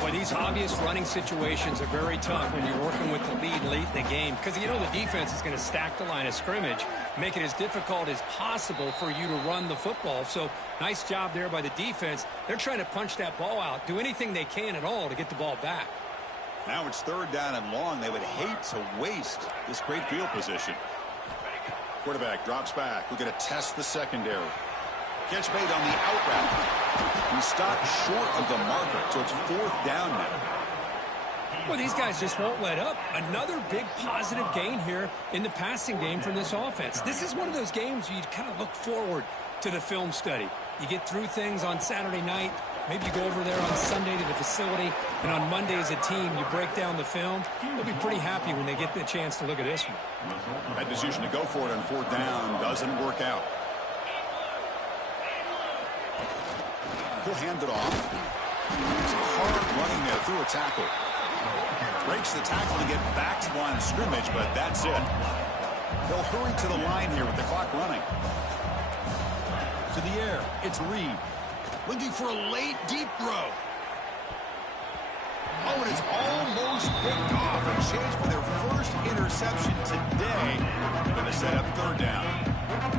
Boy, these obvious running situations are very tough when you're working with the lead late in the game because you know the defense is going to stack the line of scrimmage, make it as difficult as possible for you to run the football. So nice job there by the defense. They're trying to punch that ball out, do anything they can at all to get the ball back. Now it's 3rd down and long. They would hate to waste this great field position. Quarterback drops back. We're going to test the secondary. Catch made on the out route. He stopped short of the marker, so it's 4th down now. Well, these guys just won't let up. Another big positive gain here in the passing game from this offense. This is one of those games where you kind of look forward to the film study. You get through things on Saturday night. Maybe you go over there on Sunday to the facility, and on Monday as a team, you break down the film. They'll be pretty happy when they get the chance to look at this one. That decision to go for it on 4th down doesn't work out. He'll hand it off. It's a hard running there through a tackle. Breaks the tackle to get back to the line of scrimmage, but that's it. They'll hurry to the line here with the clock running. To the air, it's Reed. Looking for a late, deep throw. Oh, and it's almost picked off. A chance for their first interception today. Going to set up 3rd down.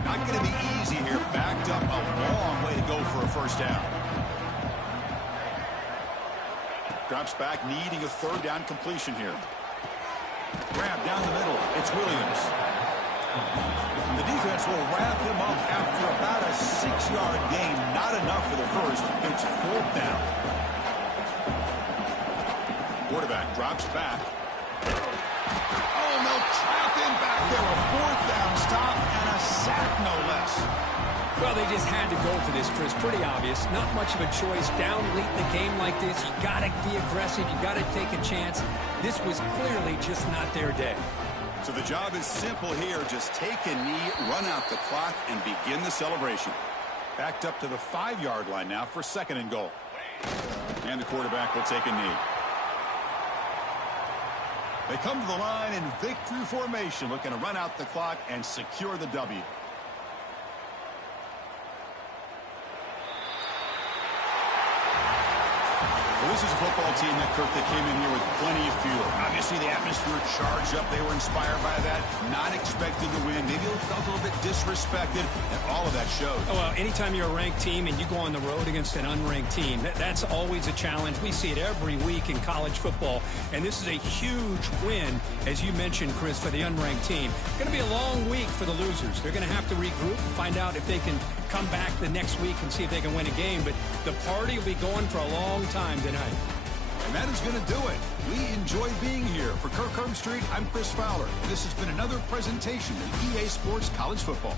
Not going to be easy here. Backed up a long way to go for a 1st down. Drops back, needing a 3rd down completion here. Grab down the middle. It's Williams. And the defense will wrap him up after about a 6-yard gain. Not enough for the first. It's 4th down. Quarterback drops back. Oh, no less. Well, they just had to go for this, Chris. Pretty obvious. Not much of a choice. Down late in the game like this, you got to be aggressive. You got to take a chance. This was clearly just not their day. So the job is simple here. Just take a knee, run out the clock, and begin the celebration. Backed up to the 5-yard line now for 2nd and goal. And the quarterback will take a knee. They come to the line in victory formation, looking to run out the clock and secure the W. Well, this is a football team that came in here with plenty of fuel. Obviously, the atmosphere charged up. They were inspired by that. Not expected to win. Maybe felt a little bit disrespected, and all of that showed. Oh, well, anytime you're a ranked team and you go on the road against an unranked team, that's always a challenge. We see it every week in college football, and this is a huge win, as you mentioned, Chris, for the unranked team. Going to be a long week for the losers. They're going to have to regroup and find out if they can come back the next week and see if they can win a game. But the party will be going for a long time tonight. And that is going to do it. We enjoyed being here. For Kirk Street, I'm Chris Fowler. This has been another presentation of EA Sports College Football.